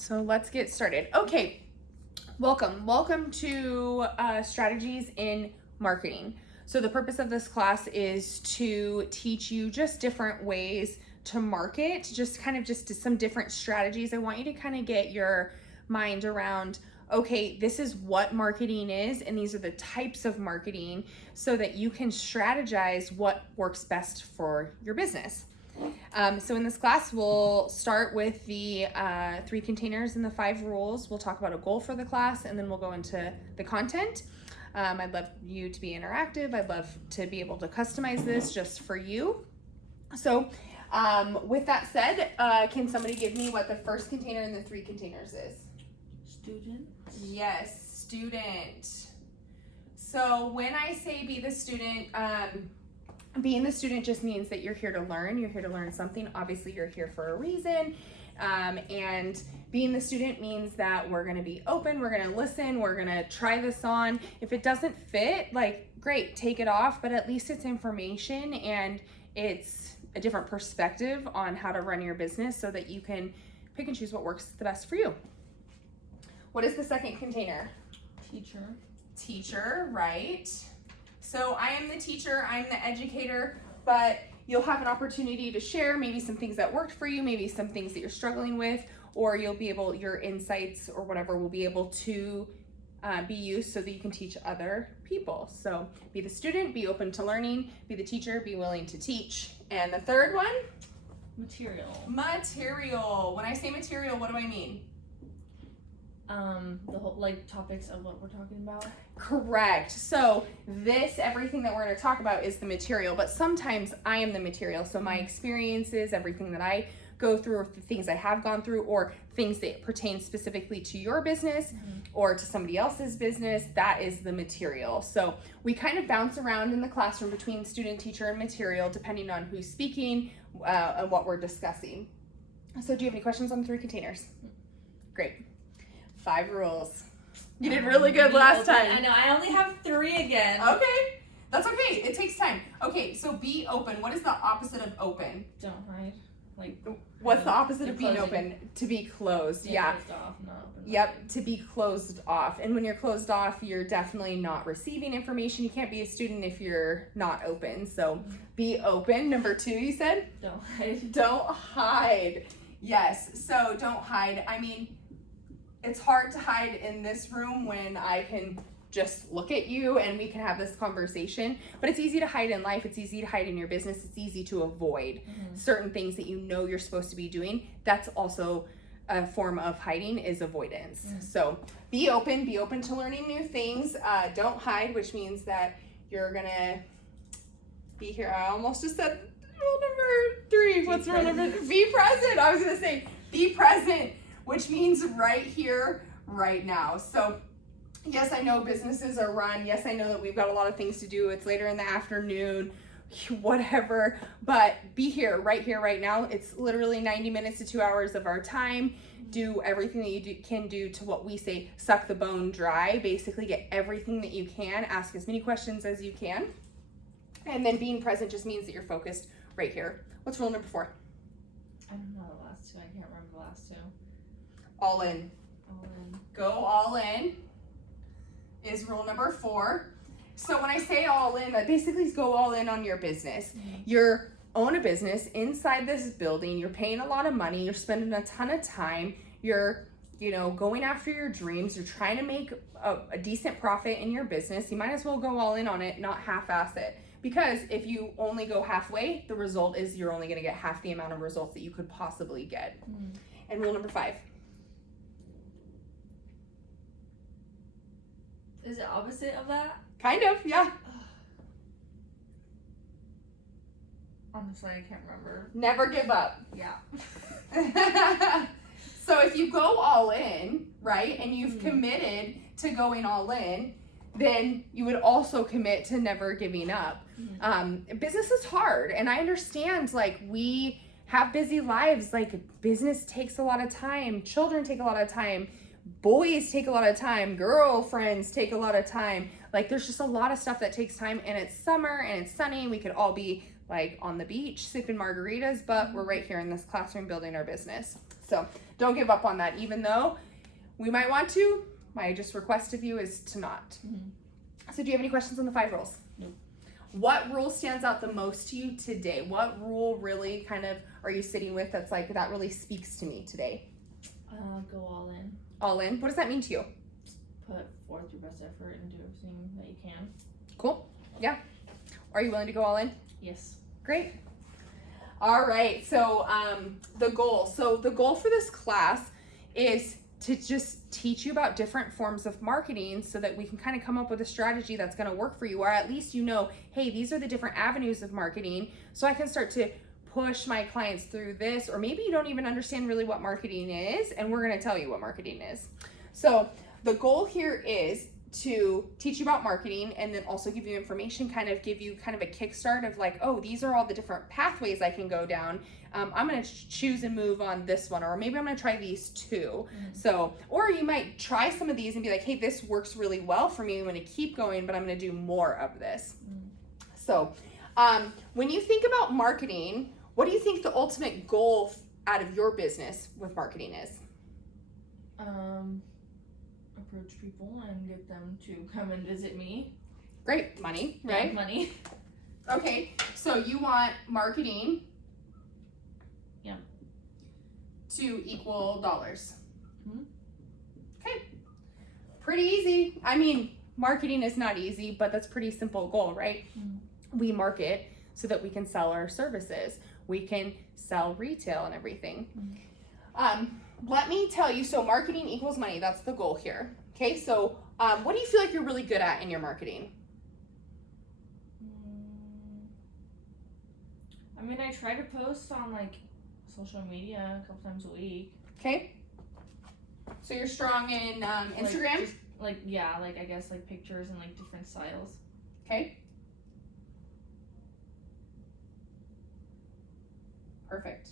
So let's get started. Okay, welcome to strategies in marketing. So the purpose of this class is to teach you just different ways to market, just some different strategies. I want you to kind of get your mind around, okay, this is what marketing is, and these are the types of marketing so that you can strategize what works best for your business. So in this class, we'll start with the 3 containers and the 5 rules. We'll talk about a goal for the class, and then we'll go into the content. I'd love you to be interactive. I'd love to be able to customize this just for you. So with that said, can somebody give me what the first container and the 3 containers is? Student? Yes, student. So when I say be the student, being the student just means that you're here to learn. You're here to learn something. Obviously, you're here for a reason. And being the student means that we're going to be open. We're going to listen. We're going to try this on. If it doesn't fit, great, take it off. But at least it's information and it's a different perspective on how to run your business so that you can pick and choose what works the best for you. What is the second container? Teacher. Teacher, right? So I am the teacher, I'm the educator, but you'll have an opportunity to share maybe some things that worked for you, maybe some things that you're struggling with, or your insights or whatever will be able to be used so that you can teach other people. So be the student, be open to learning, be the teacher, be willing to teach. And the third one? Material. Material. When I say material, what do I mean? The whole topics of what we're talking about. Correct. So everything that we're going to talk about is the material, but sometimes I am the material. So my experiences, everything that I go through, or the things I have gone through, or things that pertain specifically to your business or to somebody else's business, that is the material. So we kind of bounce around in the classroom between student, teacher, and material, depending on who's speaking and what we're discussing. So do you have any questions on the 3 containers? Great. 5 rules. You did really good last time. I know, I only have 3 again. Okay, that's okay. It takes time. Okay, so be open. What is the opposite of open? Don't hide. What's the opposite of being closing. open? To be closed. Yeah. Closed off, not open. Yep, to be closed off. And when you're closed off, you're definitely not receiving information. You can't be a student if you're not open. So be open. Number 2, you said? Don't hide. Don't hide. Yes, so don't hide. I mean, it's hard to hide in this room when I can just look at you and we can have this conversation, but it's easy to hide in life. It's easy to hide in your business. It's easy to avoid certain things that you know you're supposed to be doing. That's also a form of hiding, is avoidance. So be open to learning new things. Don't hide, which means that you're gonna be here. I almost just said rule number 3. What's rule number 3? Be present. I was gonna say be present, which means right here, right now. So yes, I know businesses are run. Yes, I know that we've got a lot of things to do. It's later in the afternoon, whatever, but be here, right now. It's literally 90 minutes to 2 hours of our time. Do everything that you can do to what we say, suck the bone dry. Basically get everything that you can, ask as many questions as you can. And then being present just means that you're focused right here. What's rule number 4? I don't know the last 2. I can't remember the last 2. All in. All in. Go all in is rule number 4. So when I say all in, that basically is go all in on your business. You own a business inside this building. You're paying a lot of money. You're spending a ton of time. You're, going after your dreams. You're trying to make a decent profit in your business. You might as well go all in on it, not half-ass it. Because if you only go halfway, the result is you're only going to get half the amount of results that you could possibly get. And rule number 5. Is it opposite of that? Kind of, yeah. Honestly, I can't remember. Never give up. Yeah. So if you go all in, right, and you've committed to going all in, then you would also commit to never giving up. Business is hard, and I understand, we have busy lives. Business takes a lot of time. Children take a lot of time. Boys take a lot of time. Girlfriends take a lot of time. There's just a lot of stuff that takes time, and it's summer and it's sunny. We could all be on the beach sipping margaritas, but we're right here in this classroom building our business. So don't give up on that, even though we might want to. My just request of you is to not. So do you have any questions on the 5 rules? Nope. What rule stands out the most to you today? What rule really kind of are you sitting with that's like, that really speaks to me today? Go all in. All in. What does that mean to you? Put forth your best effort and do everything that you can. Cool. Yeah. Are you willing to go all in? Yes. Great. All right. So the goal. So the goal for this class is to just teach you about different forms of marketing so that we can kind of come up with a strategy that's going to work for you, or at least you know, hey, these are the different avenues of marketing, so I can start to push my clients through this. Or maybe you don't even understand really what marketing is, and we're going to tell you what marketing is. So the goal here is to teach you about marketing and then also give you information, kind of give you kind of a kickstart of like, oh, these are all the different pathways I can go down. I'm going to choose and move on this one, or maybe I'm going to try these 2. So, or you might try some of these and be like, hey, this works really well for me. I'm going to keep going, but I'm going to do more of this. So, when you think about marketing, what do you think the ultimate goal out of your business with marketing is? Approach people and get them to come and visit me. Great. Money, right? Yeah, money. Okay, so you want marketing to equal dollars. Okay, pretty easy. I mean, marketing is not easy, but that's pretty simple goal, right? We market so that we can sell our services. We can sell retail and everything. Let me tell you, so marketing equals money. That's the goal here. Okay, so what do you feel like you're really good at in your marketing? I mean, I try to post on like social media a couple times a week. Okay, so you're strong in Instagram? Like I guess like pictures and like different styles. Okay. Perfect.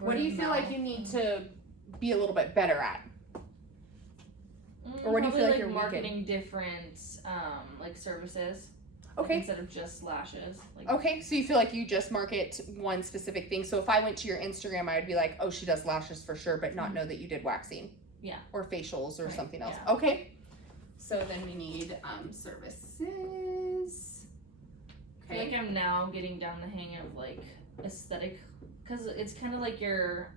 What do you feel like you need to be a little bit better at? Or what do you feel like you're weak in? Marketing different like services. Okay. Instead of just lashes. Okay, so you feel like you just market one specific thing. So if I went to your Instagram, I would be like, oh, she does lashes for sure, but not know that you did waxing. Yeah. Or facials or something else. Yeah. Okay. So then we need services. Okay. I feel like I'm now getting down the hang of like aesthetic, because it's kind of like your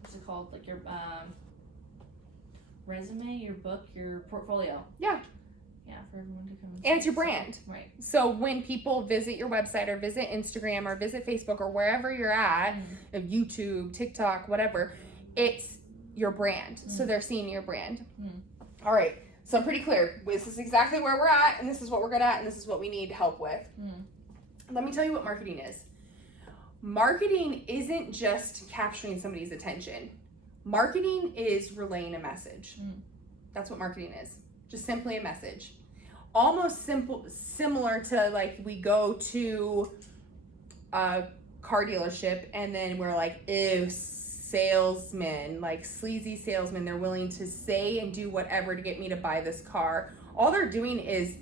what's it called? Like your resume, your book, your portfolio. Yeah. Yeah, for everyone to come and it's your brand. Right. So when people visit your website or visit Instagram or visit Facebook or wherever you're at, YouTube, TikTok, whatever, it's your brand. So they're seeing your brand. All right. So I'm pretty clear. This is exactly where we're at, and this is what we're good at, and this is what we need help with. Let me tell you what marketing is. Marketing isn't just capturing somebody's attention. Marketing is relaying a message. That's what marketing is. Just simply a message. Almost similar to like we go to a car dealership and then we're like, ew, salesmen, like sleazy salesmen. They're willing to say and do whatever to get me to buy this car. All they're doing is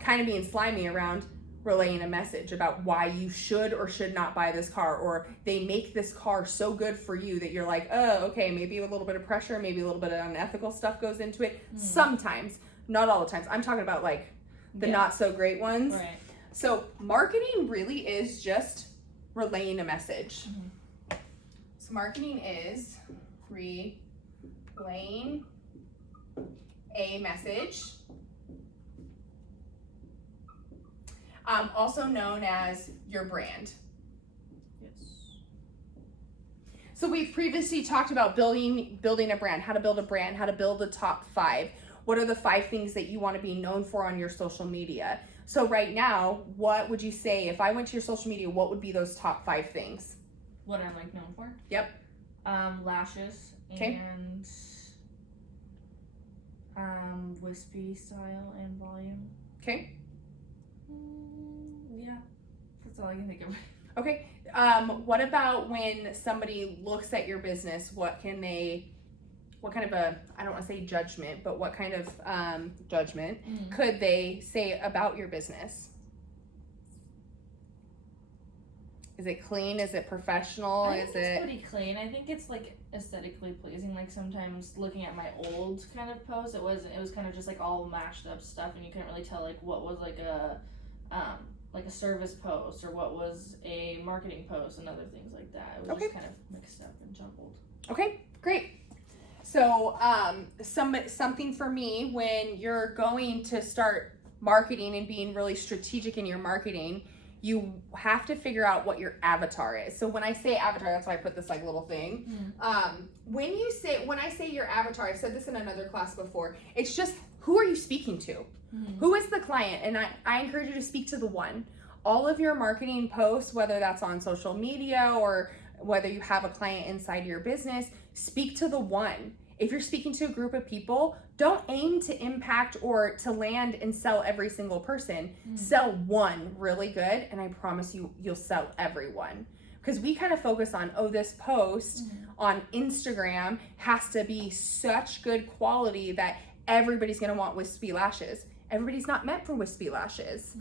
kind of being slimy around relaying a message about why you should or should not buy this car, or they make this car so good for you that you're like, oh, okay, maybe a little bit of pressure, maybe a little bit of unethical stuff goes into it. Sometimes, not all the times. I'm talking about like the not so great ones. Right. So marketing really is just relaying a message. So marketing is relaying a message. Also known as your brand. Yes. So we've previously talked about building a brand, how to build a brand, how to build a top 5. What are the 5 things that you want to be known for on your social media? So right now, what would you say, if I went to your social media, what would be those top 5 things? What I'm like known for? Yep. Lashes and wispy style and volume. Okay. Yeah, that's all I can think of. Okay. What about when somebody looks at your business? What kind of a, I don't want to say judgment, but what kind of judgment could they say about your business? Is it clean? Is it professional? I think Is it's it pretty clean. I think it's like aesthetically pleasing. Like sometimes looking at my old kind of post, it was kind of just like all mashed up stuff, and you couldn't really tell like what was like a service post or what was a marketing post and other things like that. It was just kind of mixed up and jumbled. Okay, great. So something for me when you're going to start marketing and being really strategic in your marketing, you have to figure out what your avatar is. So when I say avatar, that's why I put this like little thing. When I say your avatar, I've said this in another class before, it's just who are you speaking to? Who is the client? And I encourage you to speak to the one. All of your marketing posts, whether that's on social media or whether you have a client inside your business, speak to the one. If you're speaking to a group of people, don't aim to impact or to land and sell every single person. Sell one really good, and I promise you, you'll sell everyone. Because we kind of focus on, this post on Instagram has to be such good quality that everybody's gonna want wispy lashes. Everybody's not meant for wispy lashes.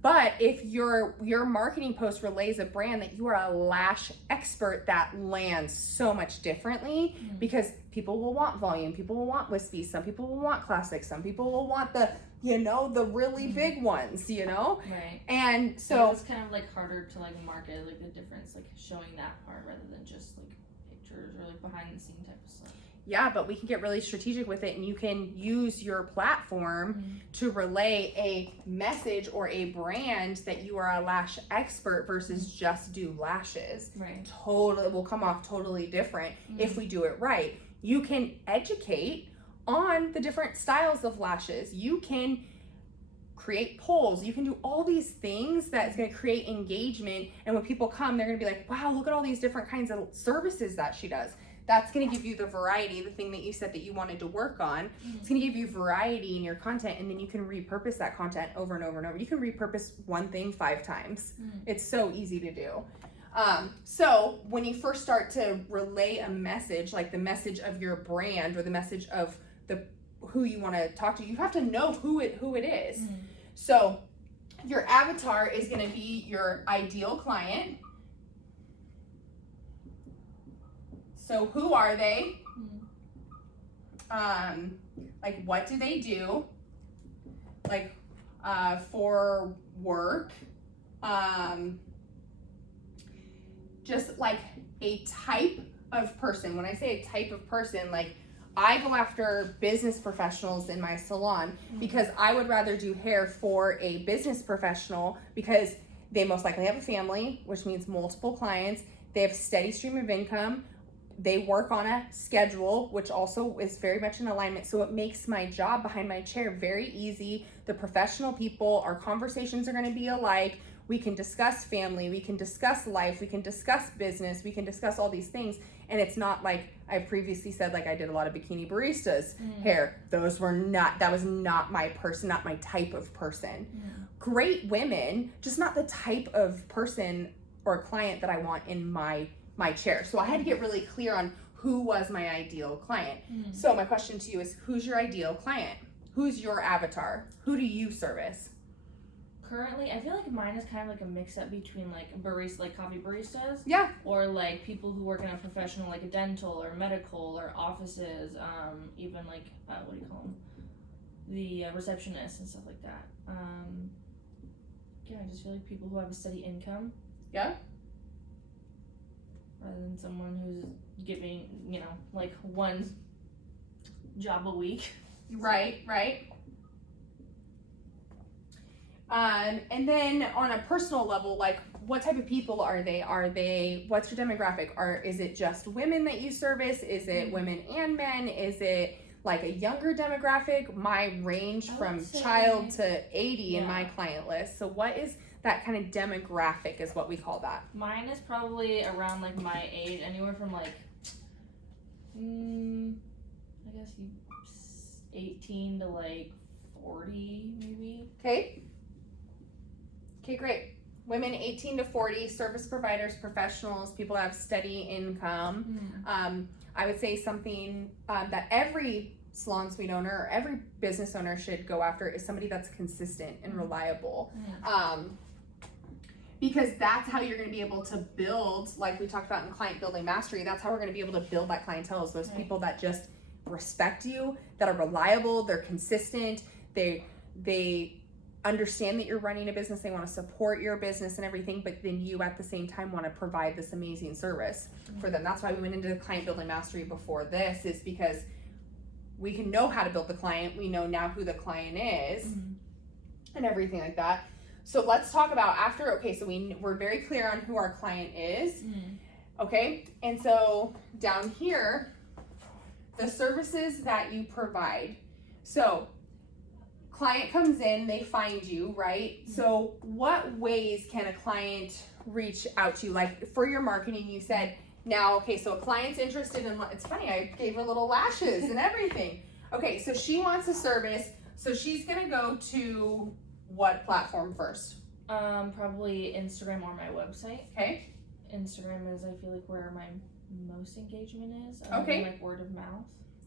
But if your marketing post relays a brand that you are a lash expert, that lands so much differently because people will want volume, people will want wispy, some people will want classic, some people will want the really big ones, Right. And so it's kind of like harder to like market like the difference, like showing that part rather than just like pictures or like behind the scene type of stuff. Yeah, but we can get really strategic with it, and you can use your platform to relay a message or a brand that you are a lash expert versus just do lashes. Right. Totally, will come off totally different if we do it right. You can educate on the different styles of lashes. You can create polls. You can do all these things that's going to create engagement, and when people come, they're going to be like, wow, look at all these different kinds of services that she does. That's going to give you the variety, the thing that you said that you wanted to work on. It's going to give you variety in your content, and then you can repurpose that content over and over and over. You can repurpose one thing 5 times. It's so easy to do. So when you first start to relay a message, like the message of your brand or the message of who you want to talk to, you have to know who it is. So your avatar is going to be your ideal client. So who are they? Like what do they do? Like for work? Just like a type of person. When I say a type of person, like I go after business professionals in my salon because I would rather do hair for a business professional because they most likely have a family, which means multiple clients. They have a steady stream of income. They work on a schedule, which also is very much in alignment. So it makes my job behind my chair very easy. The professional people, our conversations are going to be alike. We can discuss family, we can discuss life, we can discuss business, we can discuss all these things. And it's not like I previously said, like I did a lot of bikini baristas hair. That was not my person, not my type of person. Great women, just not the type of person or client that I want in my chair. So I had to get really clear on who was my ideal client. So my question to you is, who's your ideal client? Who's your avatar? Who do you service? Currently, I feel like mine is kind of like a mix-up between like barista, like coffee baristas, or like people who work in a professional, like a dental or medical or offices, even like what do you call them, the receptionists and stuff like that. I just feel like people who have a steady income. Rather than someone who's giving, like one job a week. Right. And then on a personal level, like what type of people are they? What's your demographic? Is it just women that you service? Is it women and men? Is it like a younger demographic? My range from child to 80 in my client list. So what is that kind of demographic is what we call that? Mine is probably around like my age, anywhere from like, I guess 18 to like 40 maybe. Okay, great. Women 18 to 40, service providers, professionals, people that have steady income. I would say something that every salon suite owner or every business owner should go after is somebody that's consistent and reliable. because that's how you're going to be able to build, like we talked about in client building mastery, that's how we're going to be able to build that clientele, is those people that just respect you, that are reliable, they're consistent, they understand that you're running a business, they want to support your business and everything, but then you at the same time want to provide this amazing service for them. That's why we went into the client building mastery before this, is because we can know how to build the client, we know now who the client is, and everything like that. So let's talk about after, okay, so we're very clear on who our client is, okay? And so down here, the services that you provide. So client comes in, they find you, right? So what ways can a client reach out to you? Like for your marketing, you said, now, okay, so a client's interested in, it's funny, I gave her little lashes and everything. Okay, so she wants a service, so she's gonna go to what platform first? Probably Instagram or my website. Okay. Instagram is, I feel like, where my most engagement is. Okay. Like word of mouth.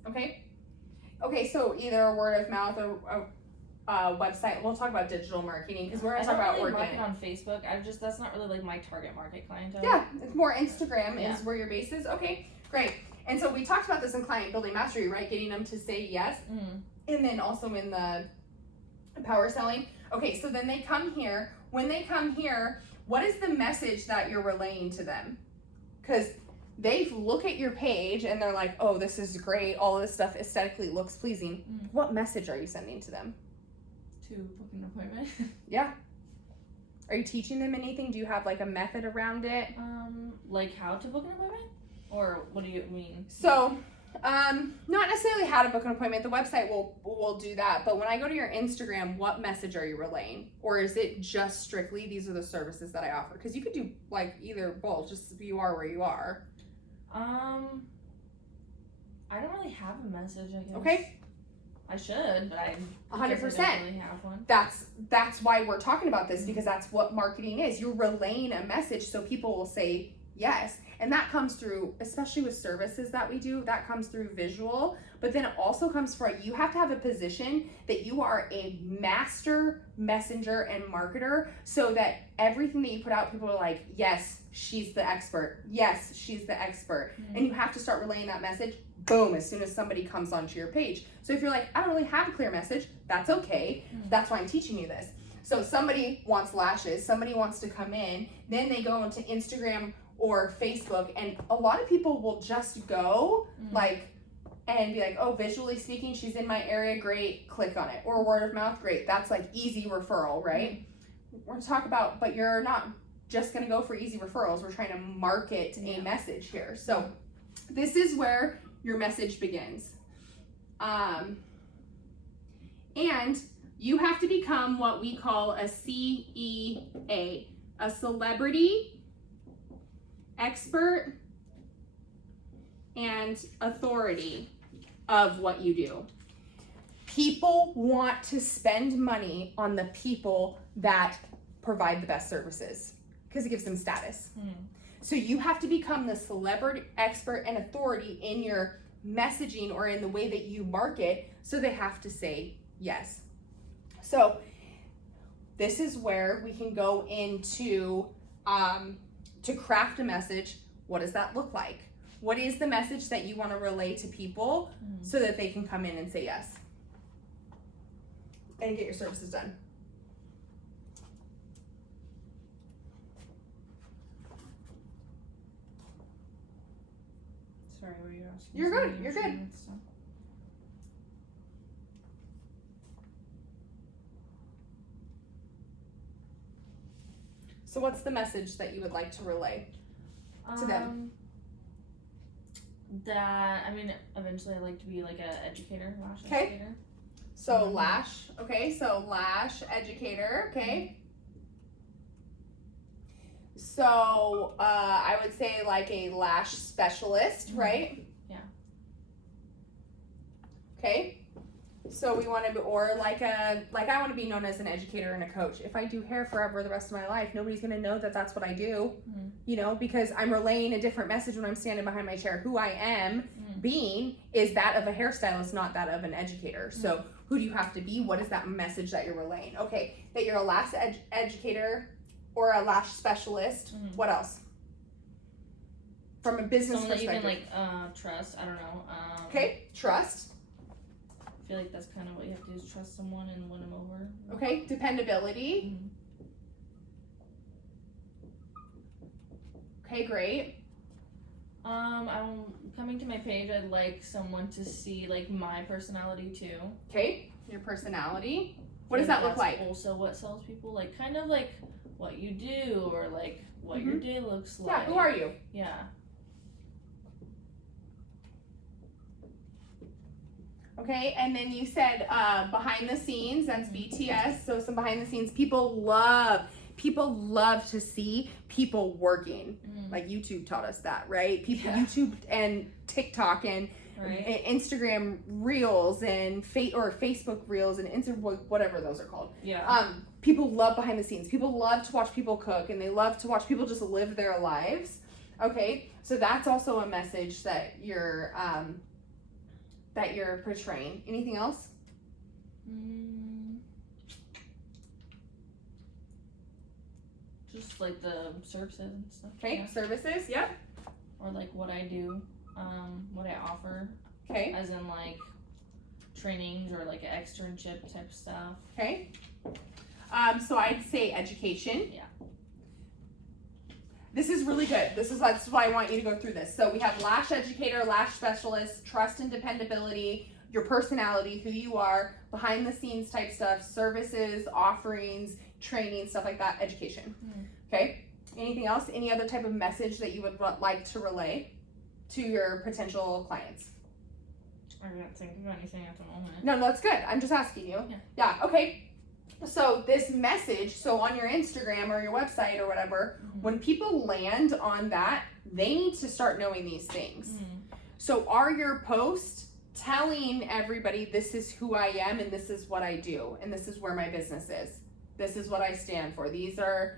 Okay. Okay, so either a word of mouth or a website. We'll talk about digital marketing because we're gonna talk about market on Facebook. That's not really like my target market clientele. Yeah, it's more Instagram is where your base is. Okay, great. And so we talked about this in client building mastery, right? Getting them to say yes, and then also in the power selling. Okay, so then they come here. When they come here, what is the message that you're relaying to them? Because they look at your page and they're like, oh, this is great. All of this stuff aesthetically looks pleasing. What message are you sending to them? To book an appointment. Yeah. Are you teaching them anything? Do you have like a method around it? Like how to book an appointment? Or what do you mean? So, not necessarily how to book an appointment. The website will do that. But when I go to your Instagram, what message are you relaying? Or is it just strictly, these are the services that I offer? Because you could do like either both, just you are where you are. I don't really have a message, I guess. Okay. I should, but I 100%. don't really have one. That's why we're talking about this, because that's what marketing is. You're relaying a message so people will say yes. And that comes through, especially with services that we do, that comes through visual, but then it also comes from, you have to have a position that you are a master messenger and marketer, so that everything that you put out, people are like, yes, she's the expert. Yes, she's the expert. And you have to start relaying that message, boom, as soon as somebody comes onto your page. So if you're like, I don't really have a clear message, that's okay. That's why I'm teaching you this. So somebody wants lashes, somebody wants to come in, then they go into Instagram or Facebook, and a lot of people will just go like and be like, oh, visually speaking, she's in my area, great, click on it. Or word of mouth, great, that's like easy referral, right? We're gonna talk about, but you're not just gonna go for easy referrals. We're trying to market a message here. So this is where your message begins. And you have to become what we call a CEA, a celebrity, expert, and authority of what you do. People want to spend money on the people that provide the best services because it gives them status. So you have to become the celebrity, expert, and authority in your messaging or in the way that you market, so they have to say yes. So this is where we can go into to craft a message. What does that look like? What is the message that you want to relay to people so that they can come in and say yes and get your services done? Sorry, were you asking? You're good. You're good. So what's the message that you would like to relay to them? That, I mean, eventually I'd like to be like an educator, lash Okay. educator. So lash, okay, so lash educator, okay. So I would say like a lash specialist, right? Yeah. Okay. So we want to be, or like I want to be known as an educator and a coach. If I do hair forever the rest of my life, nobody's going to know that that's what I do, you know, because I'm relaying a different message when I'm standing behind my chair. Who I am being is that of a hairstylist, not that of an educator. So who do you have to be? What is that message that you're relaying? Okay, that you're a lash educator, or a lash specialist. What else? From a business someone that you perspective. can like trust. I don't know. Okay, trust. I feel like that's kind of what you have to do is trust someone and win them over. Okay, dependability. Okay, great. I'm coming to my page. I'd like someone to see like my personality too. Okay, your personality. What does that look like? Also, what sells people, like kind of like what you do or like what your day looks like. Yeah, who are you? Yeah. Okay, and then you said behind the scenes, that's BTS. So some behind the scenes, people love to see people working. Like YouTube taught us that, right? People, YouTube and TikTok and Instagram Reels and Facebook Reels and whatever those are called. Yeah. People love behind the scenes. People love to watch people cook, and they love to watch people just live their lives. Okay, so that's also a message that you're portraying. Anything else? Just like the services and stuff. Okay, services. Yep. Or like what I do, what I offer. Okay. As in like trainings or like an externship type stuff. Okay. So I'd say education. Yeah. This is really good. That's why I want you to go through this. So we have lash educator, lash specialist, trust and dependability, your personality, who you are, behind the scenes type stuff, services, offerings, training, stuff like that, education. Okay. Anything else? Any other type of message that you would like to relay to your potential clients? I can't think of anything at the moment. No, that's good. I'm just asking you. Yeah. Okay. So this message, so on your Instagram or your website or whatever, when people land on that, they need to start knowing these things. So are your posts telling everybody, this is who I am and this is what I do and this is where my business is. This is what I stand for. These are,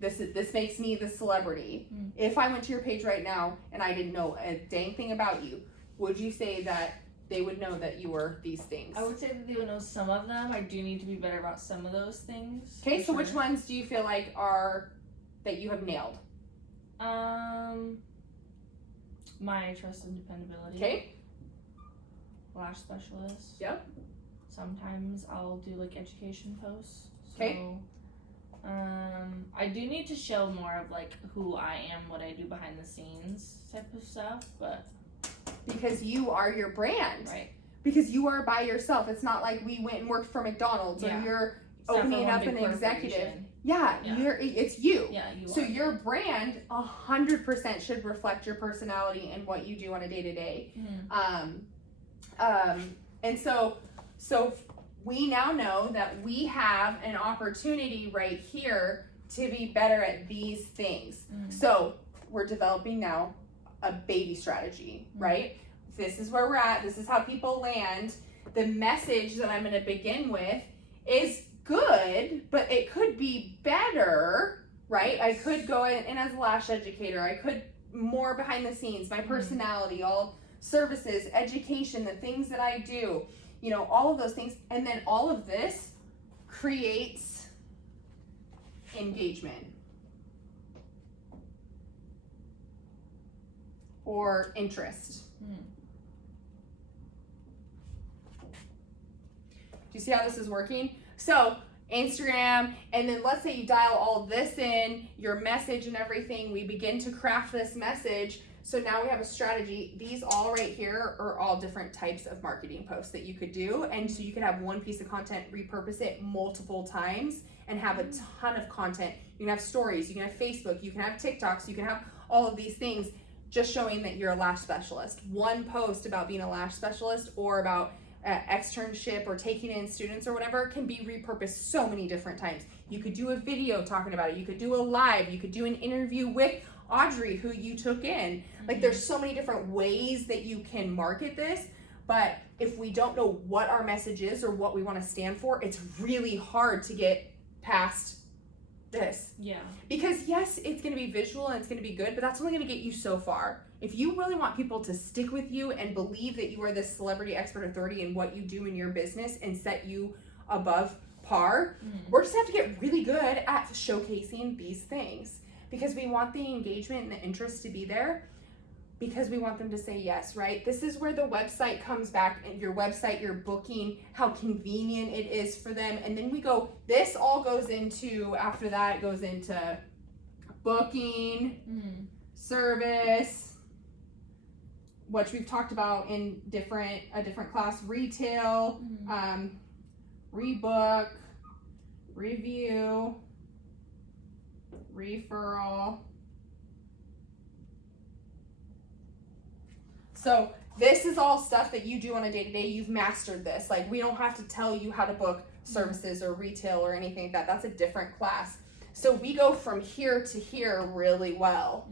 this makes me the celebrity. If I went to your page right now and I didn't know a dang thing about you, would you say that they would know that you were these things? I would say that they would know some of them. I do need to be better about some of those things. Okay, so which ones do you feel like are that you have nailed? My trust and dependability. Okay. Lash specialist. Yep. Sometimes I'll do like education posts. Okay. So, I do need to show more of like who I am, what I do behind the scenes type of stuff, but because you are your brand. Right. Because you are by yourself. It's not like we went and worked for McDonald's or you're opening up an executive. It's you. Yeah, so your brand 100% should reflect your personality and what you do on a day-to-day. And so we now know that we have an opportunity right here to be better at these things. So we're developing now a baby strategy, right? This is where we're at. This is how people land. The message that I'm going to begin with is good, but it could be better, right? I could go in as a lash educator. I could more behind the scenes, my personality, all services, education, the things that I do, all of those things. And then all of this creates engagement or interest. Do you see how this is working? So Instagram, and then let's say you dial all this in, your message and everything, we begin to craft this message. So now we have a strategy. These all right here are all different types of marketing posts that you could do. And so you could have one piece of content, repurpose it multiple times and have a ton of content. You can have stories, you can have Facebook, you can have TikToks, you can have all of these things just showing that you're a lash specialist. One post about being a lash specialist or about externship or taking in students or whatever can be repurposed so many different times. You could do a video talking about it. You could do a live. You could do an interview with Audrey, who you took in. Like there's so many different ways that you can market this, but if we don't know what our message is or what we want to stand for, it's really hard to get past this. Yeah. Because yes, it's going to be visual and it's going to be good, but that's only going to get you so far. If you really want people to stick with you and believe that you are this celebrity expert authority in what you do in your business and set you above par. We're just have to get really good at showcasing these things because we want the engagement and the interest to be there because we want them to say yes, right? This is where the website comes back, and your website, your booking, how convenient it is for them. And then this all goes into, after that, it goes into booking, service, which we've talked about in a different class, retail, rebook, review, referral. So this is all stuff that you do on a day-to-day. You've mastered this. Like, we don't have to tell you how to book services or retail or anything like that. That's a different class. So we go from here to here really well.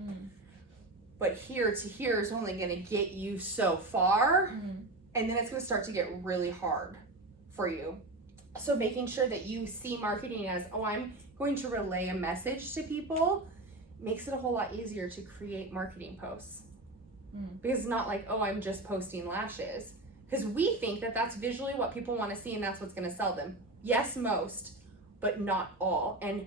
But here to here is only going to get you so far. And then it's going to start to get really hard for you. So making sure that you see marketing as, oh, I'm going to relay a message to people, makes it a whole lot easier to create marketing posts. Because it's not like, oh, I'm just posting lashes. Because we think that that's visually what people want to see and that's what's going to sell them. Yes, most, but not all. And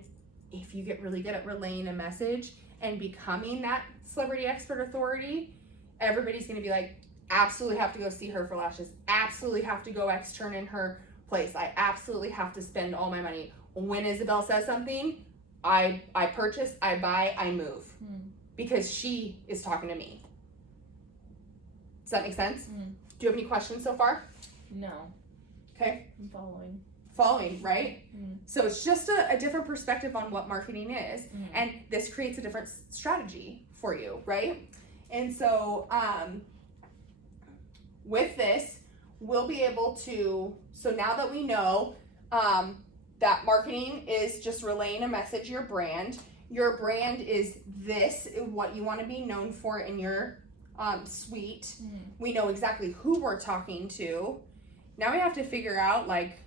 if you get really good at relaying a message and becoming that celebrity expert authority, everybody's going to be like, absolutely have to go see her for lashes. Absolutely have to go extern in her place. I absolutely have to spend all my money. When Isabel says something, I purchase, I buy, I move. Because she is talking to me. Does that make sense? Do you have any questions so far? No. Okay. I'm following. Following, right? So it's just a different perspective on what marketing is. And this creates a different strategy for you, right? And so with this, we'll be able to, so now that we know that marketing is just relaying a message, your brand is this, what you want to be known for in your suite. We know exactly who we're talking to. Now we have to figure out, like,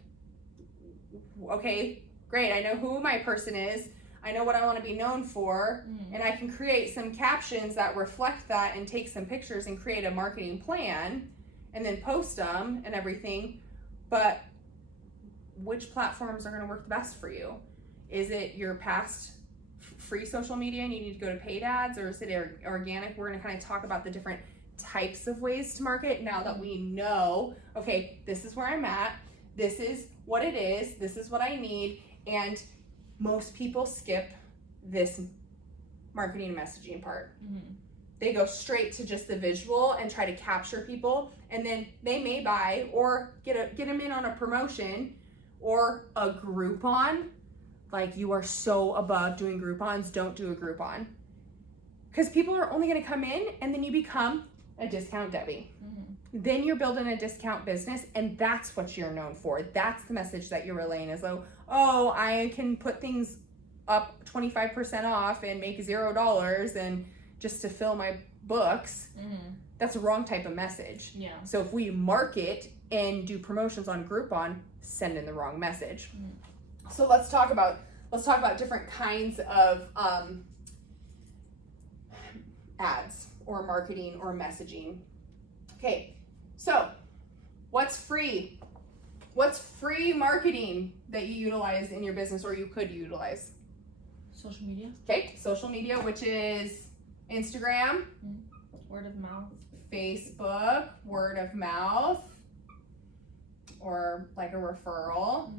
okay, great, I know who my person is, I know what I want to be known for, and I can create some captions that reflect that and take some pictures and create a marketing plan and then post them and everything. But which platforms are going to work the best for you? Is it your past free social media and you need to go to paid ads, or is it organic? We're going to kind of talk about the different types of ways to market now that we know, okay, this is where I'm at, this is what it is, this is what I need. And most people skip this marketing and messaging part. They go straight to just the visual and try to capture people, and then they may buy or get them in on a promotion or a Groupon. Like, you are so above doing Groupons, don't do a Groupon. Because people are only going to come in, and then you become a discount Debbie. Then you're building a discount business, and that's what you're known for. That's the message that you're relaying, is though, oh, I can put things up 25% off and make $0 and just to fill my books. That's the wrong type of message. So if we market and do promotions on Groupon, send in the wrong message. So let's talk about different kinds of ads or marketing or messaging. Okay, so what's free? What's free marketing that you utilize in your business or you could utilize? Social media. Okay, social media, which is Instagram, word of mouth, Facebook, word of mouth, or like a referral.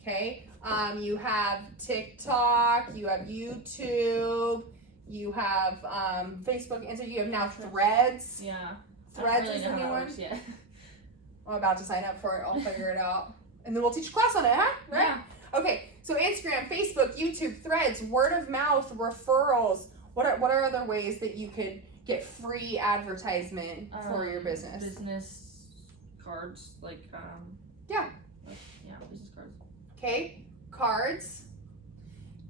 Okay, you have TikTok, you have YouTube, you have Facebook, Instagram, you have now Threads. Yeah. Threads really is the new one? Yeah. I'm about to sign up for it, I'll figure it out. And then we'll teach a class on it, huh? Right? Yeah. Okay, so Instagram, Facebook, YouTube, Threads, word of mouth, referrals. What are other ways that you could get free advertisement for your business? Business cards, like yeah, business cards. Okay, cards.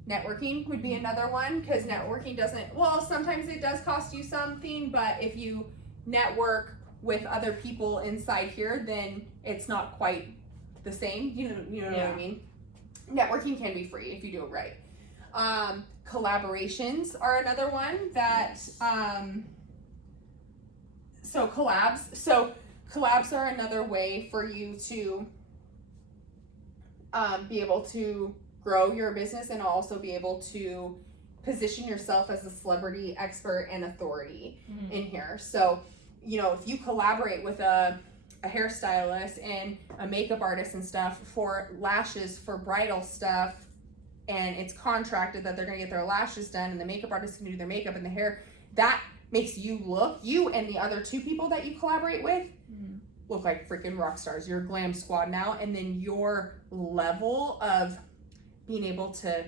Networking would be another one, because networking doesn't, well, sometimes it does cost you something, but if you network with other people inside here, then it's not quite the same. You know what I mean? Networking can be free if you do it right. Collaborations are another one that, so collabs are another way for you to be able to grow your business and also be able to position yourself as a celebrity expert and authority in here. So, you know, if you collaborate with a hairstylist and a makeup artist and stuff for lashes, for bridal stuff, and it's contracted that they're going to get their lashes done and the makeup artist can do their makeup and the hair, that makes you and the other 2 people that you collaborate with look like freaking rock stars. You're a glam squad now, and then your level of being able to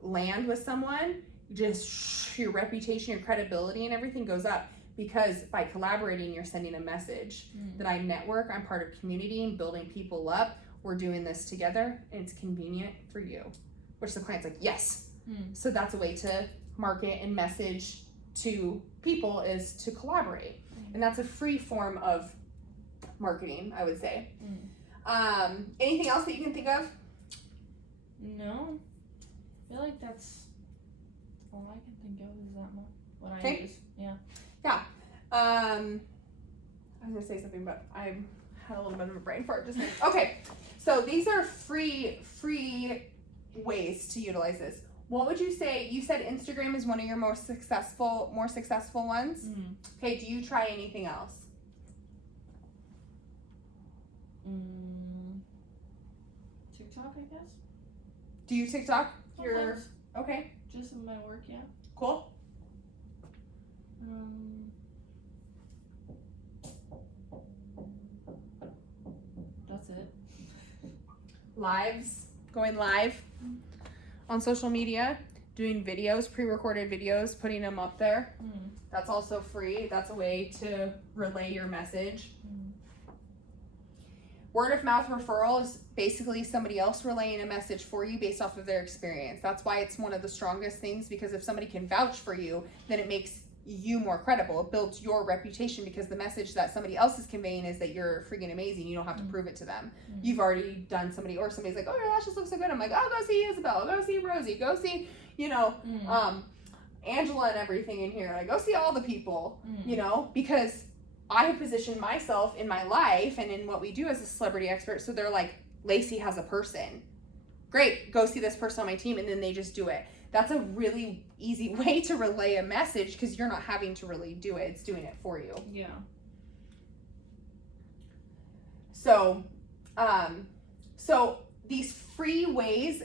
land with someone, just your reputation, your credibility and everything goes up, because by collaborating you're sending a message that I network, I'm part of community and building people up, we're doing this together and it's convenient for you, which the client's like, yes. So that's a way to market and message to people, is to collaborate. And that's a free form of marketing, I would say. Anything else that you can think of? No, I feel like that's all I can think of is that what I Okay. use. Yeah. I was gonna say something, but I had a little bit of a brain fart just now. Okay, so these are free ways to utilize this. What would you say? You said Instagram is one of your more successful ones. Okay, do you try anything else? TikTok, I guess. Do you TikTok? Sometimes. Okay, Just in my work, yeah. cool. That's it. Lives, going live on social media, doing videos, pre-recorded videos, putting them up there. That's also free. That's a way to relay your message. Word of mouth referral is basically somebody else relaying a message for you based off of their experience. That's why it's one of the strongest things, because if somebody can vouch for you, then it makes you more credible. It builds your reputation, because the message that somebody else is conveying is that you're freaking amazing. You don't have to prove it to them. You've already done somebody, or somebody's like, oh, your lashes look so good. I'm like, oh, go see Isabel, go see Rosie, go see, Angela and everything in here. Like, go see all the people, because I have positioned myself in my life and in what we do as a celebrity expert. So they're like, Lacey has a person. Great, go see this person on my team, and then they just do it. That's a really easy way to relay a message, because you're not having to really do it. It's doing it for you. Yeah. So, these free ways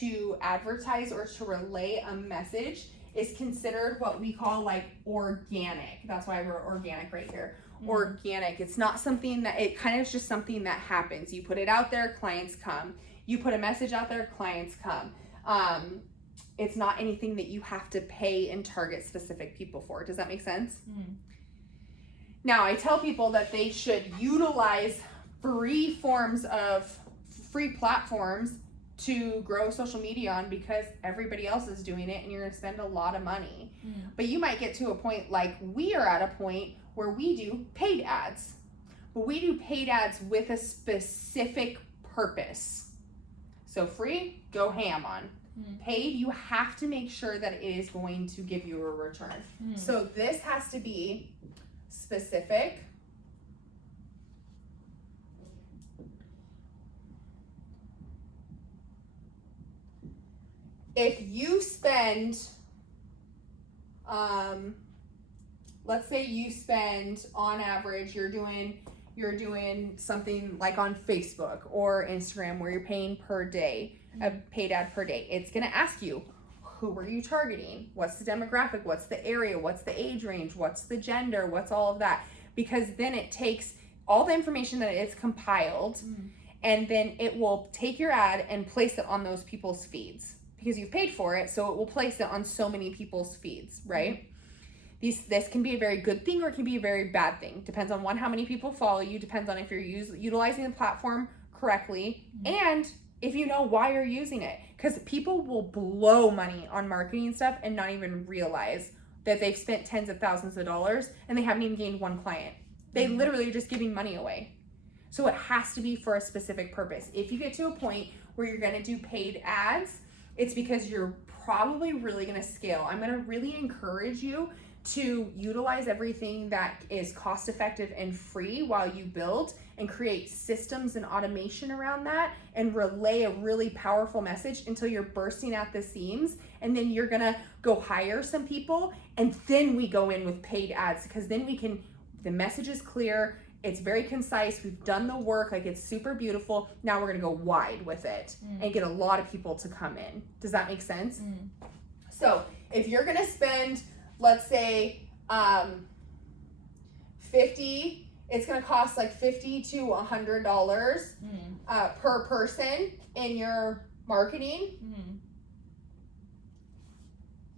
to advertise or to relay a message is considered what we call like organic. That's why I wrote organic right here. Organic. It's not something that, it kind of is just something that happens. You put it out there, clients come. You put a message out there, clients come. It's not anything that you have to pay and target specific people for. Does that make sense? Now, I tell people that they should utilize free platforms to grow social media on, because everybody else is doing it and you're going to spend a lot of money. But you might get to a point, like we are at a point where we do paid ads. But we do paid ads with a specific purpose. So free, go ham on. Paid, you have to make sure that it is going to give you a return. So this has to be specific. If you spend, let's say you spend on average, you're doing something like on Facebook or Instagram where you're paying per day, a paid ad per day. It's going to ask you, who are you targeting? What's the demographic? What's the area? What's the age range? What's the gender? What's all of that? Because then it takes all the information that it's compiled, and then it will take your ad and place it on those people's feeds, because you've paid for it. So it will place it on so many people's feeds, right? This can be a very good thing, or it can be a very bad thing. Depends on how many people follow you, depends on if you're utilizing the platform correctly, and if you know why you're using it. Because people will blow money on marketing stuff and not even realize that they've spent tens of thousands of dollars and they haven't even gained one client. They literally are just giving money away. So it has to be for a specific purpose. If you get to a point where you're going to do paid ads, it's because you're probably really going to scale. I'm going to really encourage you to utilize everything that is cost effective and free while you build and create systems and automation around that and relay a really powerful message until you're bursting at the seams. And then you're gonna go hire some people, and then we go in with paid ads, because then the message is clear, it's very concise, we've done the work, like it's super beautiful. Now we're gonna go wide with it and get a lot of people to come in. Does that make sense? So if you're gonna spend, let's say, 50, it's gonna cost like $50 to $100 per person in your marketing.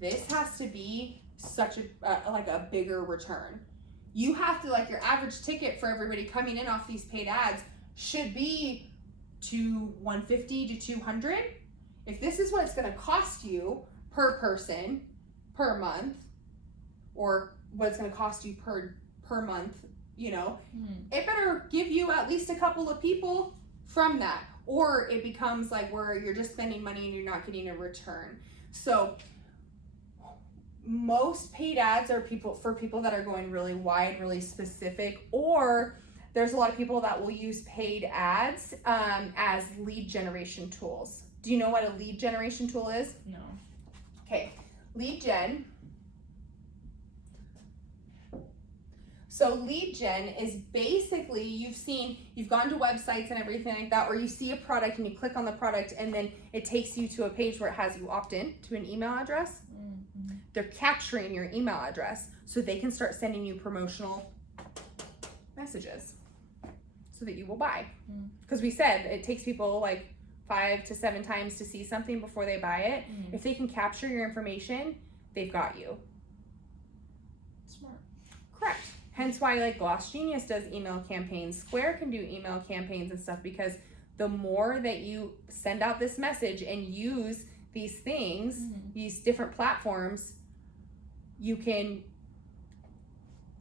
This has to be such a bigger return. You have to, like, your average ticket for everybody coming in off these paid ads should be to $150 to $200. If this is what it's gonna cost you per person per month, or what it's gonna cost you per month, you know, it better give you at least a couple of people from that, or it becomes like where you're just spending money and you're not getting a return. So most paid ads are for people that are going really wide, really specific, or there's a lot of people that will use paid ads as lead generation tools. Do you know what a lead generation tool is? No. Okay, lead gen. So lead gen is basically, you've gone to websites and everything like that, or you see a product and you click on the product and then it takes you to a page where it has you opt in to an email address. They're capturing your email address so they can start sending you promotional messages so that you will buy. Because we said it takes people like 5 to 7 times to see something before they buy it. If they can capture your information, they've got you. Smart. Correct. Hence why like Gloss Genius does email campaigns. Square can do email campaigns and stuff, because the more that you send out this message and use these things, these different platforms, you can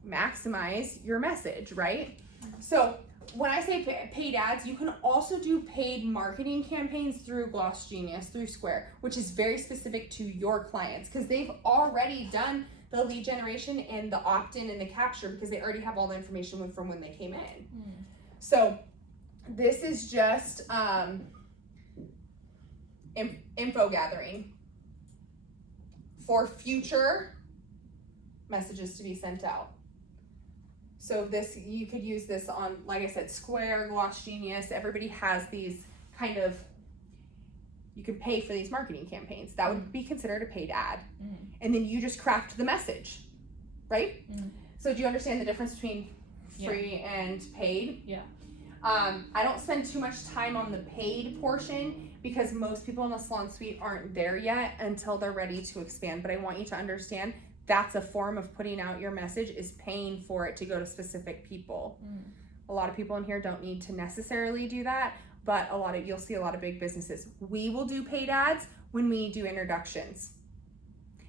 maximize your message, right? So when I say paid ads, you can also do paid marketing campaigns through Gloss Genius, through Square, which is very specific to your clients, because they've already done the lead generation and the opt-in and the capture, because they already have all the information from when they came in. So this is just info gathering for future messages to be sent out. So this, you could use this on, like I said, Square, Gloss Genius. Everybody has these kind of, you could pay for these marketing campaigns. That would be considered a paid ad. And then you just craft the message, right? So do you understand the difference between free and paid? Yeah. I don't spend too much time on the paid portion because most people in the salon suite aren't there yet until they're ready to expand. But I want you to understand that's a form of putting out your message, is paying for it to go to specific people. A lot of people in here don't need to necessarily do that, but you'll see a lot of big businesses. We will do paid ads when we do introductions,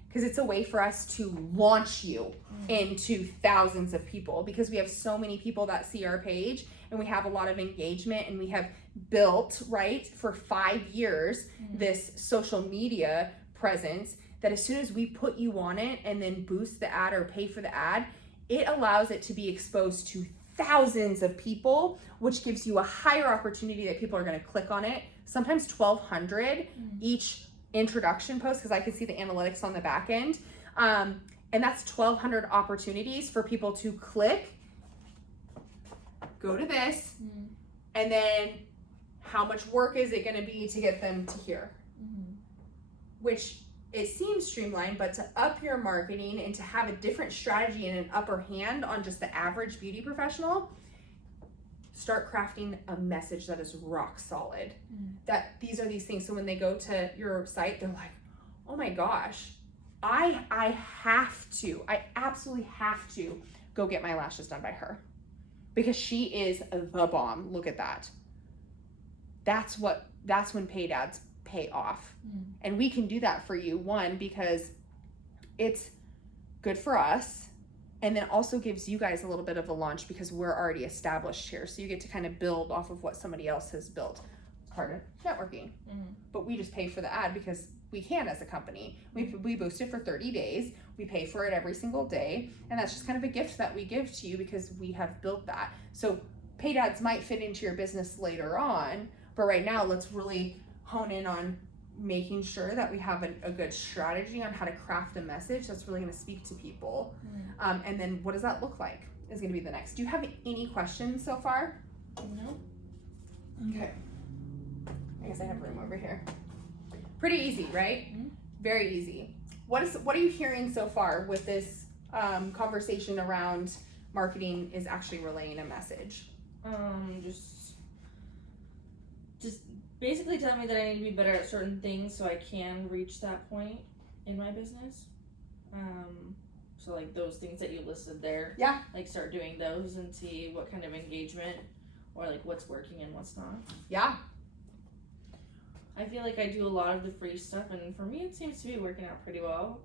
because it's a way for us to launch you into thousands of people, because we have so many people that see our page and we have a lot of engagement, and we have built, right, for 5 years, this social media presence that as soon as we put you on it and then boost the ad or pay for the ad, it allows it to be exposed to thousands of people, which gives you a higher opportunity that people are going to click on it. Sometimes 1,200 each introduction post, because I can see the analytics on the back end. And that's 1,200 opportunities for people to click, go to this, and then how much work is it going to be to get them to here? Which it seems streamlined, but to up your marketing and to have a different strategy and an upper hand on just the average beauty professional, start crafting a message that is rock solid. That these are these things. So when they go to your site, they're like, oh my gosh, I absolutely have to go get my lashes done by her, because she is the bomb. Look at that. That's when paid ads pay off. And we can do that for you, one, because it's good for us, and then also gives you guys a little bit of a launch because we're already established here, so you get to kind of build off of what somebody else has built. Part of networking. But we just pay for the ad because we can as a company. We boost it for 30 days. We pay for it every single day. And that's just kind of a gift that we give to you because we have built that. So paid ads might fit into your business later on, but right now let's really hone in on making sure that we have a good strategy on how to craft a message that's really going to speak to people. And then what does that look like is going to be the next. Do you have any questions so far? No. Okay. I guess I have room over here. Pretty easy, right? Mm-hmm. Very easy. What are you hearing so far with this conversation around marketing is actually relaying a message? Just basically telling me that I need to be better at certain things so I can reach that point in my business. So like those things that you listed there. Yeah. Like start doing those and see what kind of engagement or like what's working and what's not. Yeah. I feel like I do a lot of the free stuff, and for me it seems to be working out pretty well.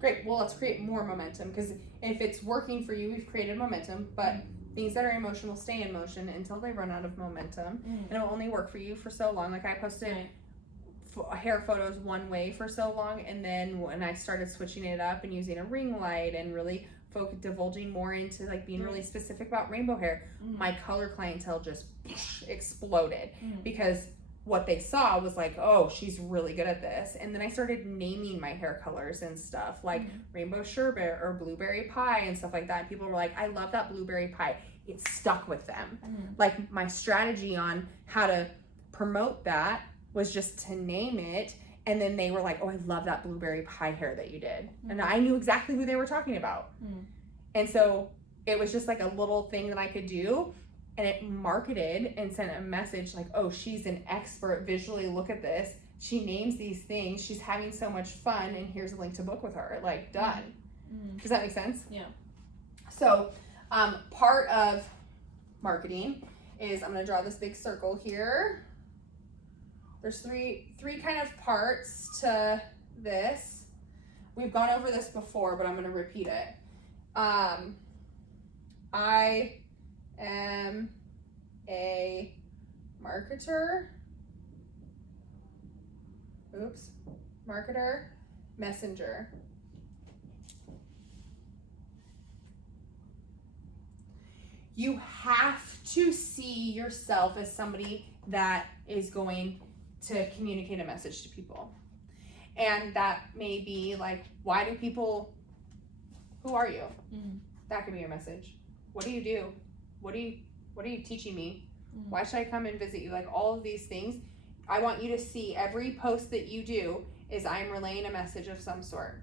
Great. Well, let's create more momentum, because if it's working for you, we've created momentum, but things that are emotional stay in motion until they run out of momentum. And it will only work for you for so long. Like I posted hair photos one way for so long, and then when I started switching it up and using a ring light and really divulging more into like being really specific about rainbow hair, my color clientele just exploded because what they saw was like, oh, she's really good at this. And then I started naming my hair colors and stuff like rainbow sherbet or blueberry pie and stuff like that. And people were like, I love that blueberry pie. It stuck with them. Like my strategy on how to promote that was just to name it. And then they were like, oh, I love that blueberry pie hair that you did. And I knew exactly who they were talking about. And so it was just like a little thing that I could do. And it marketed and sent a message like, oh, she's an expert visually. Look at this. She names these things. She's having so much fun. And here's a link to book with her. Like, done. Does that make sense? Yeah. So part of marketing is, I'm going to draw this big circle here. There's three kind of parts to this. We've gone over this before, but I'm going to repeat it. I am a marketer, messenger. You have to see yourself as somebody that is going to communicate a message to people. And that may be like, who are you? That could be your message. What do you do? What are you teaching me? Why should I come and visit you? Like all of these things. I want you to see every post that you do is I'm relaying a message of some sort.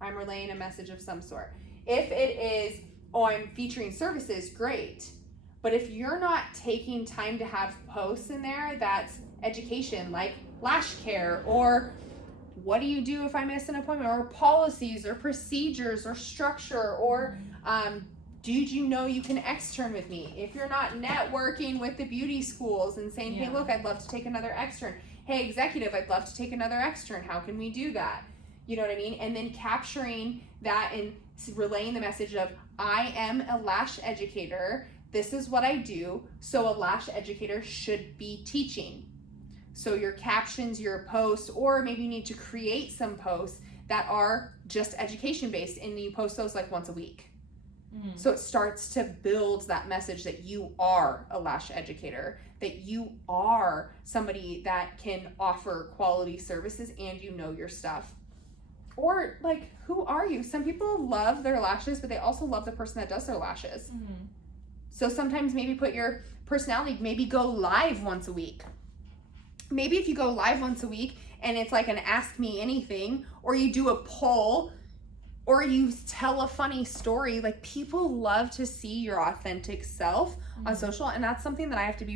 I'm relaying a message of some sort. If it is, oh, I'm featuring services, great. But if you're not taking time to have posts in there that's education, like lash care, or what do you do if I miss an appointment, or policies or procedures or structure, or did you know you can extern with me? If you're not networking with the beauty schools and saying, hey, look, I'd love to take another extern. Hey, executive, I'd love to take another extern. How can we do that? You know what I mean? And then capturing that and relaying the message of, I am a lash educator. This is what I do. So a lash educator should be teaching. So your captions, your posts, or maybe you need to create some posts that are just education based, and you post those like once a week. So it starts to build that message that you are a lash educator, that you are somebody that can offer quality services and you know your stuff. Or like, who are you? Some people love their lashes, but they also love the person that does their lashes. So sometimes maybe put your personality, maybe go live once a week. Maybe if you go live once a week and it's like an ask me anything, or you do a poll, or you tell a funny story, like people love to see your authentic self on social. And that's something that I have to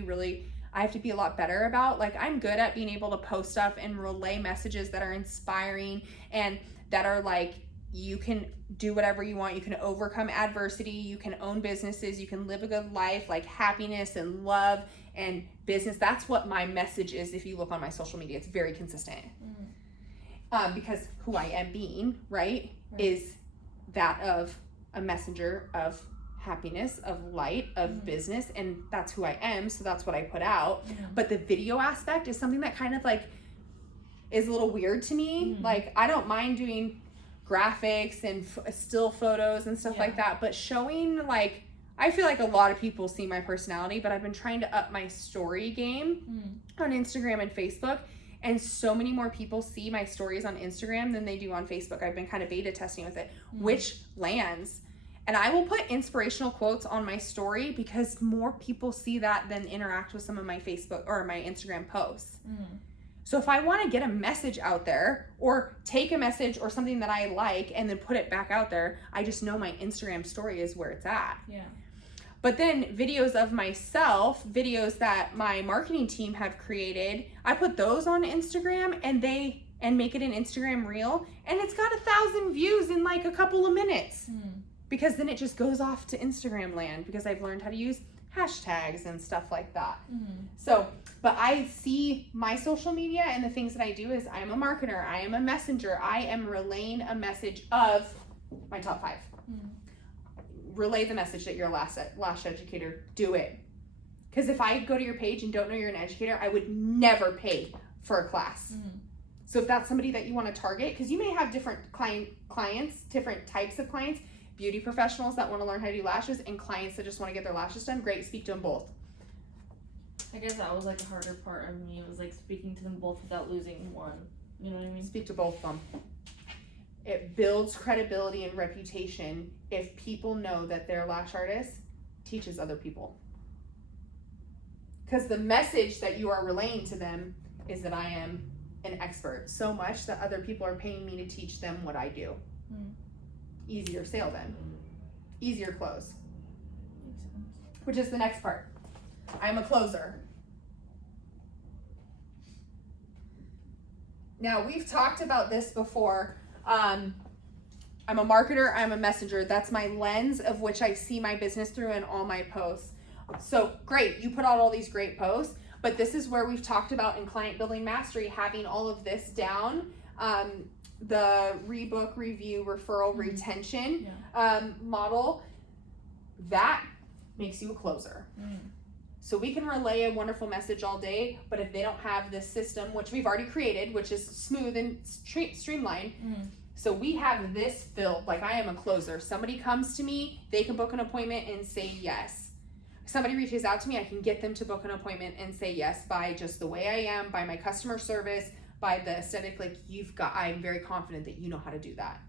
be a lot better about. Like I'm good at being able to post stuff and relay messages that are inspiring and that are like, you can do whatever you want. You can overcome adversity. You can own businesses. You can live a good life, like happiness and love and business. That's what my message is. If you look on my social media, it's very consistent. Because who I am being, right, is that of a messenger of happiness, of light, of business, and that's who I am, so that's what I put out. But the video aspect is something that kind of like is a little weird to me. Like I don't mind doing graphics and still photos and stuff Yeah. like that, but showing like, I feel like a lot of people see my personality, but I've been trying to up my story game on Instagram and Facebook. And so many more people see my stories on Instagram than they do on Facebook. I've been kind of beta testing with it, which lands. And I will put inspirational quotes on my story because more people see that than interact with some of my Facebook or my Instagram posts. So if I want to get a message out there or take a message or something that I like and then put it back out there, I just know my Instagram story is where it's at. Yeah. But then videos of myself, videos that my marketing team have created, I put those on Instagram and make it an Instagram reel, and it's got 1,000 views in like a couple of minutes. Because then it just goes off to Instagram land because I've learned how to use hashtags and stuff like that. So, but I see my social media and the things that I do is I'm a marketer, I am a messenger, I am relaying a message of my top 5. Relay the message that you're a lash educator. Do it. Because if I go to your page and don't know you're an educator, I would never pay for a class. So if that's somebody that you want to target, because you may have different clients, different types of clients, beauty professionals that want to learn how to do lashes and clients that just want to get their lashes done, great, speak to them both. I guess that was like a harder part of me, was like speaking to them both without losing one. You know what I mean? Speak to both of them. It builds credibility and reputation if people know that their lash artist teaches other people. Because the message that you are relaying to them is that I am an expert, so much that other people are paying me to teach them what I do. Easier sale then. Easier close. Makes sense. Which is the next part. I'm a closer. Now, we've talked about this before. I'm a marketer, I'm a messenger. That's my lens of which I see my business through in all my posts. So great, you put out all these great posts, but this is where we've talked about in Client Building Mastery, having all of this down, the rebook, review, referral, retention model, that makes you a closer. So we can relay a wonderful message all day, but if they don't have this system, which we've already created, which is smooth and streamlined, so we have this filled, like I am a closer. Somebody comes to me, they can book an appointment and say yes. Somebody reaches out to me, I can get them to book an appointment and say yes by just the way I am, by my customer service, by the aesthetic, like I'm very confident that you know how to do that.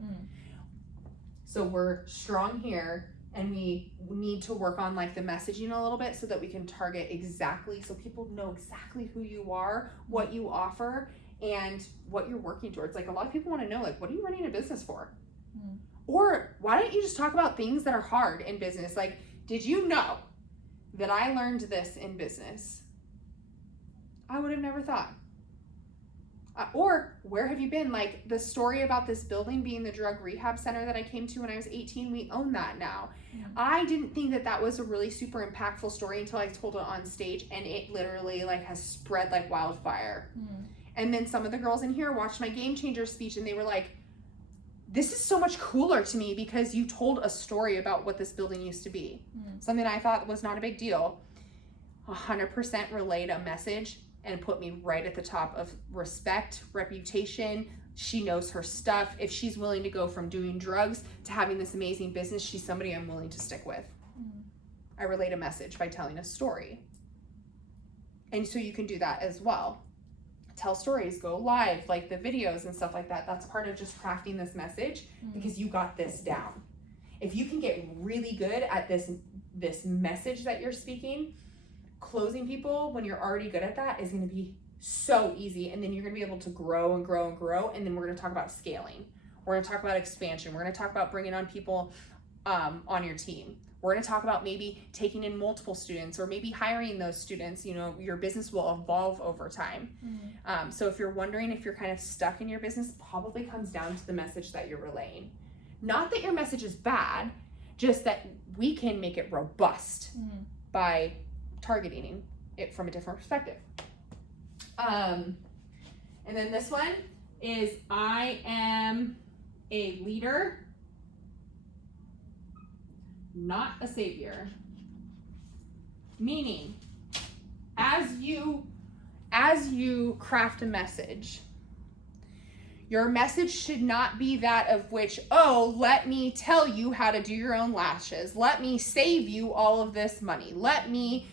So we're strong here, and we need to work on like the messaging a little bit so that we can target exactly, so people know exactly who you are, what you offer, and what you're working towards. Like a lot of people want to know, like, what are you running a business for? Or why don't you just talk about things that are hard in business? Like, did you know that I learned this in business? I would have never thought. Or where have you been? Like the story about this building being the drug rehab center that I came to when I was 18, we own that now. I didn't think that that was a really super impactful story until I told it on stage, and it literally like has spread like wildfire. And then some of the girls in here watched my game changer speech and they were like, this is so much cooler to me because you told a story about what this building used to be. Something I thought was not a big deal. 100% relayed a message and put me right at the top of respect, reputation. She knows her stuff. If she's willing to go from doing drugs to having this amazing business, she's somebody I'm willing to stick with. I relayed a message by telling a story. And so you can do that as well. Tell stories, go live, like the videos and stuff like that. That's part of just crafting this message because you got this down. If you can get really good at this message that you're speaking, closing people when you're already good at that is going to be so easy. And then you're going to be able to grow and grow and grow. And then we're going to talk about scaling. We're going to talk about expansion. We're going to talk about bringing on people on your team. We're going to talk about maybe taking in multiple students or maybe hiring those students. You know, your business will evolve over time. So if you're wondering if you're kind of stuck in your business, probably comes down to the message that you're relaying. Not that your message is bad, just that we can make it robust by targeting it from a different perspective. And then this one is I am a leader, not a savior. Meaning, as you craft a message, Your message should not be that of which, oh, let me tell you how to do your own lashes. Let me save you all of this money. Let me,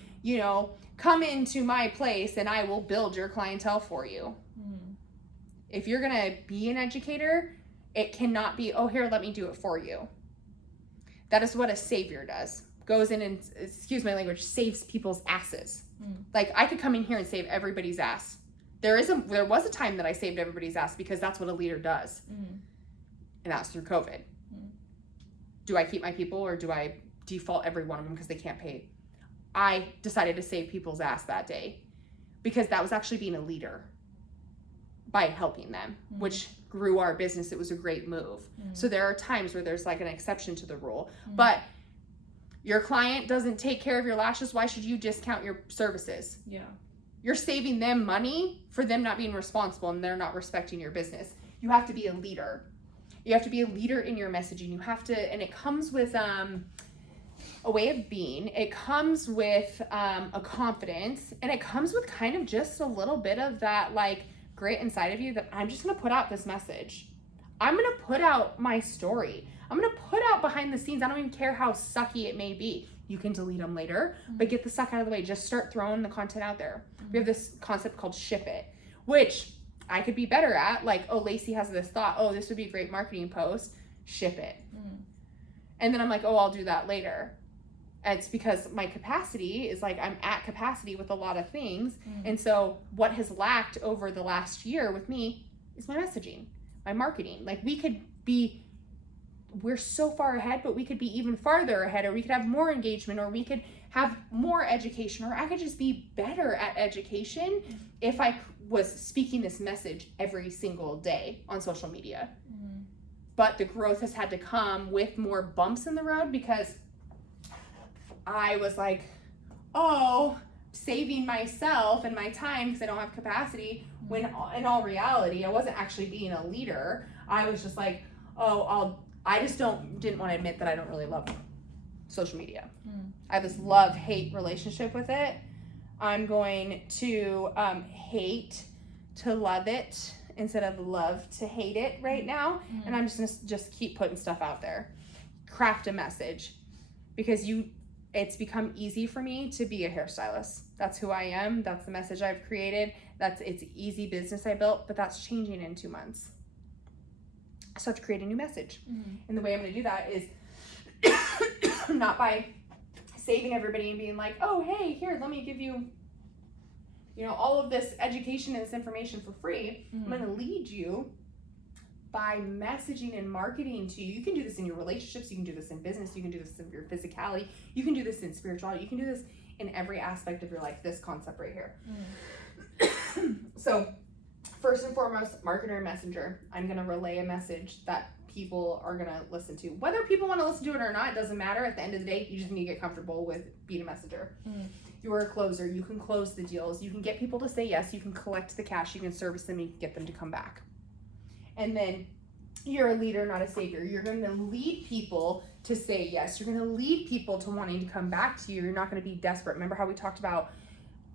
come into my place and I will build your clientele for you. If you're going to be an educator, it cannot be, oh, here, let me do it for you. That is what a savior does. Goes in and, excuse my language, saves people's asses. Like, I could come in here and save everybody's ass. There was a time that I saved everybody's ass because that's what a leader does. And that's through COVID. Do I keep my people or do I default every one of them because they can't pay? I decided to save people's ass that day because that was actually being a leader by helping them, which grew our business. It was a great move. So there are times where there's like an exception to the rule, but your client doesn't take care of your lashes. Why should you discount your services? Yeah. You're saving them money for them not being responsible and they're not respecting your business. You have to be a leader. You have to be a leader in your messaging. You have to, and it comes with a way of being. It comes with a confidence, and it comes with kind of just a little bit of that like grit inside of you that I'm just going to put out this message. I'm going to put out my story. I'm going to put out behind the scenes. I don't even care how sucky it may be. You can delete them later, but get the suck out of the way. Just start throwing the content out there. We have this concept called ship it, which I could be better at. Like, oh, Lacey has this thought. Oh, this would be a great marketing post. Ship it. And then I'm like, oh, I'll do that later. And it's because my capacity is like, I'm at capacity with a lot of things. And so what has lacked over the last year with me is my messaging, my marketing. Like, we're so far ahead, but we could be even farther ahead, or we could have more engagement, or we could have more education, or I could just be better at education if I was speaking this message every single day on social media. But the growth has had to come with more bumps in the road because I was like, oh, saving myself and my time because I don't have capacity, when in all reality, I wasn't actually being a leader. I was just like, oh, I just didn't want to admit that I don't really love social media. I have this love-hate relationship with it. I'm going to hate to love it instead of love to hate it right now. And I'm just going to just keep putting stuff out there. Craft a message. Because it's become easy for me to be a hairstylist. That's who I am. That's the message I've created. It's easy business I built, but that's changing in 2 months. So I have to create a new message. And the way I'm going to do that is not by saving everybody and being like, oh, hey, here, let me give you, all of this education and this information for free. I'm going to lead you by messaging and marketing to you. You can do this in your relationships. You can do this in business. You can do this in your physicality. You can do this in spirituality. You can do this in every aspect of your life, this concept right here. So first and foremost, marketer and messenger. I'm going to relay a message that people are going to listen to. Whether people want to listen to it or not, it doesn't matter. At the end of the day, you just need to get comfortable with being a messenger. You're a closer. You can close the deals. You can get people to say yes. You can collect the cash. You can service them and get them to come back. And then you're a leader, not a savior. You're going to lead people to say yes. You're going to lead people to wanting to come back to you. You're not going to be desperate. Remember how we talked about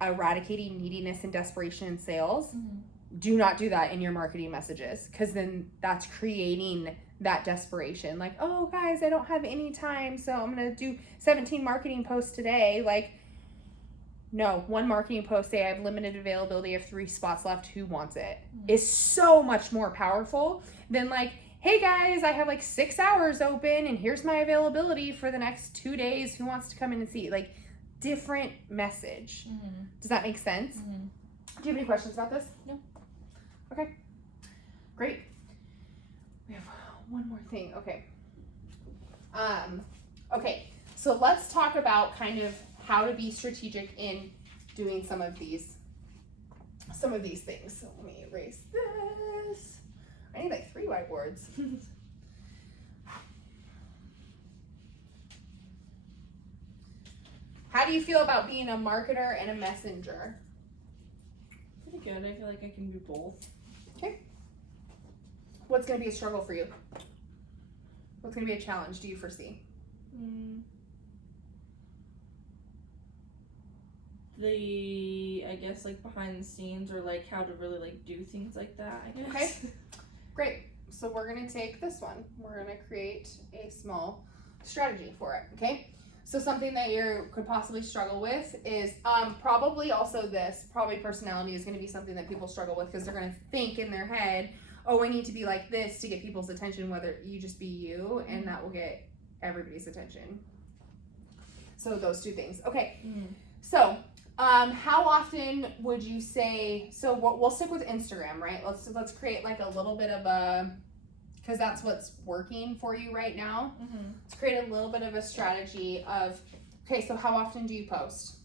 eradicating neediness and desperation in sales? Do not do that in your marketing messages, because then that's creating that desperation. Like, oh, guys, I don't have any time, so I'm going to do 17 marketing posts today. Like, no, one marketing post, say I have limited availability, I have 3 spots left, who wants it? Is so much more powerful than like, hey guys, I have like 6 hours open and here's my availability for the next 2 days, who wants to come in and see? Like, different message. Does that make sense? Do you have any questions about this? No. Okay, great. We have one more thing. Okay. Okay, so let's talk about kind of how to be strategic in doing some of these things. So let me erase this. I need like 3 whiteboards. How do you feel about being a marketer and a messenger? Pretty good. I feel like I can do both. Okay. What's going to be a struggle for you? What's going to be a challenge do you foresee? I guess like behind the scenes, or like how to really like do things like that, I guess. Okay. Great. So we're going to take this one. We're going to create a small strategy for it. Okay. So something that you could possibly struggle with is probably also this. Probably personality is going to be something that people struggle with because they're going to think in their head, oh, I need to be like this to get people's attention, whether you just be you, and that will get everybody's attention. So those two things. Okay. So how often would you say, so we'll stick with Instagram, right? Let's create like a little bit of a, because that's what's working for you right now. Let's create a little bit of a strategy of, okay, so how often do you post?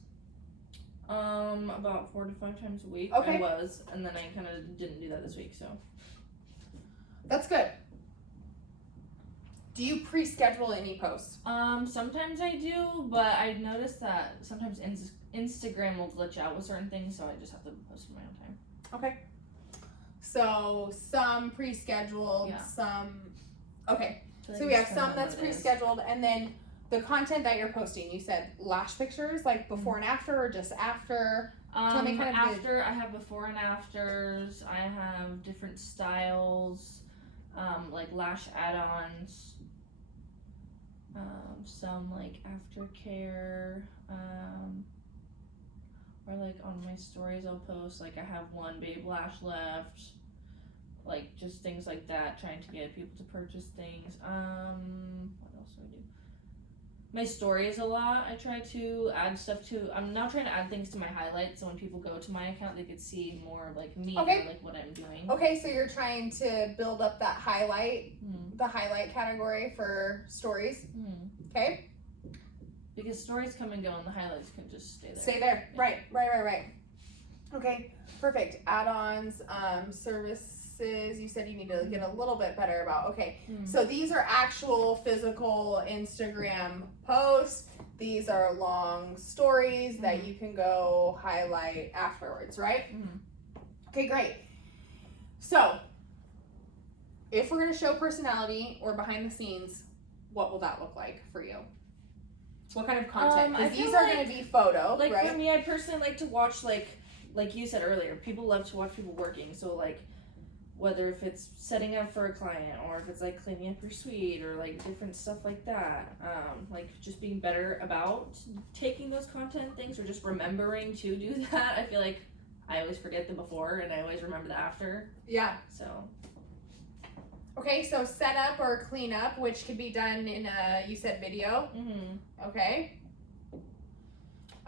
About 4 to 5 times a week. Okay. I was, and then I kind of didn't do that this week, so. That's good. Do you pre-schedule any posts? Sometimes I do, but I noticed that sometimes Instagram will glitch out with certain things, so I just have to post in my own time. Okay. So some pre-scheduled, Yeah. some, okay. So So we have some that's pre-scheduled, and then the content that you're posting, you said lash pictures, like before and after, or just after? Tell me kind of after, I have before and afters, I have different styles, like lash add-ons, some like aftercare, or like on my stories I'll post, like I have one babe lash left, like just things like that, trying to get people to purchase things. What else do I do? My stories a lot, I try to add stuff to. I'm now trying to add things to my highlights, so when people go to my account, they could see more of like me, Okay. or like what I'm doing. Okay, so you're trying to build up that highlight, the highlight category for stories. Okay. Because stories come and go, and the highlights can just stay there. Stay there. Right. Okay, perfect. Add-ons, services. You said you need to get a little bit better about. Okay, so these are actual physical Instagram posts. These are long stories that you can go highlight afterwards, right? Okay, great. So if we're going to show personality or behind the scenes, what will that look like for you? What kind of content? Because these are going to be photo, like, right? for me, I personally like to watch, like you said earlier, people love to watch people working. So, like, whether if it's setting up for a client, or if it's, like, cleaning up your suite, or, like, different stuff like that. Like, just being better about taking those content things, or just remembering to do that. I feel like I always forget the before, and I always remember the after. Yeah. So. Okay, so set up or clean up, which could be done in a, you said video. Okay.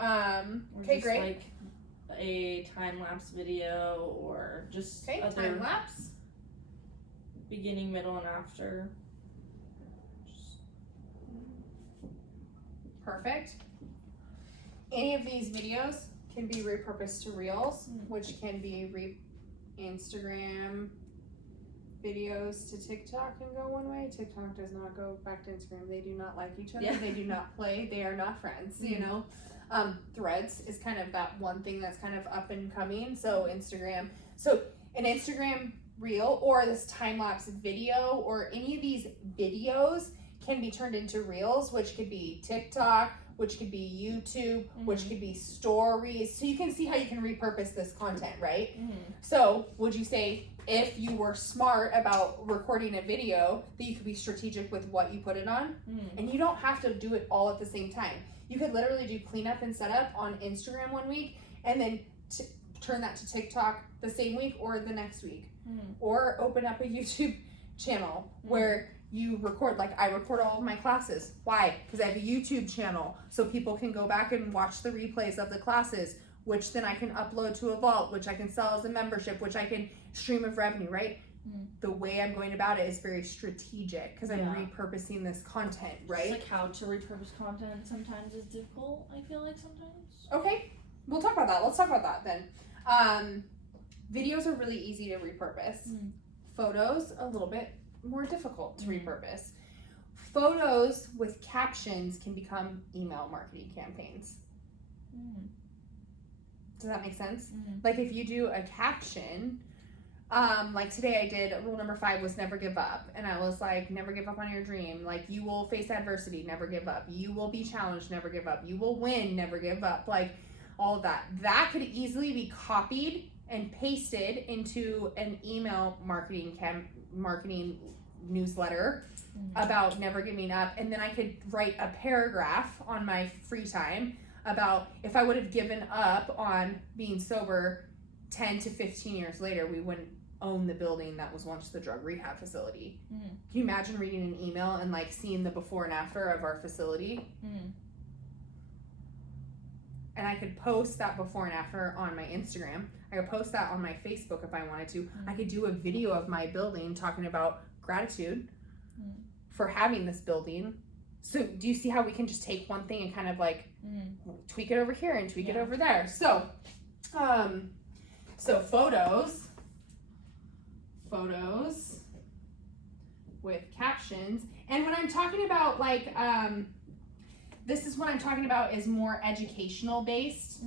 Okay, great. Like a time-lapse video, or just other time-lapse. Beginning, middle, and after. Perfect. Any of these videos can be repurposed to Reels, which can be Instagram videos to TikTok can go one way. TikTok does not go back to Instagram. They do not like each other. They do not play. They are not friends, you know. Threads is kind of that one thing that's kind of up and coming. So Instagram. So an Instagram reel or this time-lapse video or any of these videos can be turned into Reels, which could be TikTok, which could be YouTube, which could be stories. So you can see how you can repurpose this content, right? So would you say if you were smart about recording a video that you could be strategic with what you put it on? And you don't have to do it all at the same time. You could literally do cleanup and setup on Instagram one week and then turn that to TikTok the same week or the next week. Or open up a YouTube channel where you record, like I record all of my classes. Why? Because I have a YouTube channel so people can go back and watch the replays of the classes, which then I can upload to a vault, which I can sell as a membership, which I can stream of revenue, right? The way I'm going about it is very strategic because I'm repurposing this content, right? Just like how to repurpose content sometimes is difficult, I feel like sometimes. Okay, we'll talk about that. Let's talk about that then. Videos are really easy to repurpose. Photos, a little bit more difficult to repurpose. Photos with captions can become email marketing campaigns. Does that make sense? Like if you do a caption, like today I did rule number 5 was never give up. And I was like, never give up on your dream. Like you will face adversity, never give up. You will be challenged, never give up. You will win, never give up. Like all of that. That could easily be copied and pasted into an email marketing marketing newsletter about never giving up, and then I could write a paragraph on my free time about if I would have given up on being sober 10 to 15 years later, we wouldn't own the building that was once the drug rehab facility. Can you imagine reading an email and like seeing the before and after of our facility? And I could post that before and after on my Instagram. I could post that on my Facebook if I wanted to. I could do a video of my building talking about gratitude for having this building. So do you see how we can just take one thing and kind of like tweak it over here and tweak it over there? So, so photos with captions. And when I'm talking about like, this is what I'm talking about is more educational based.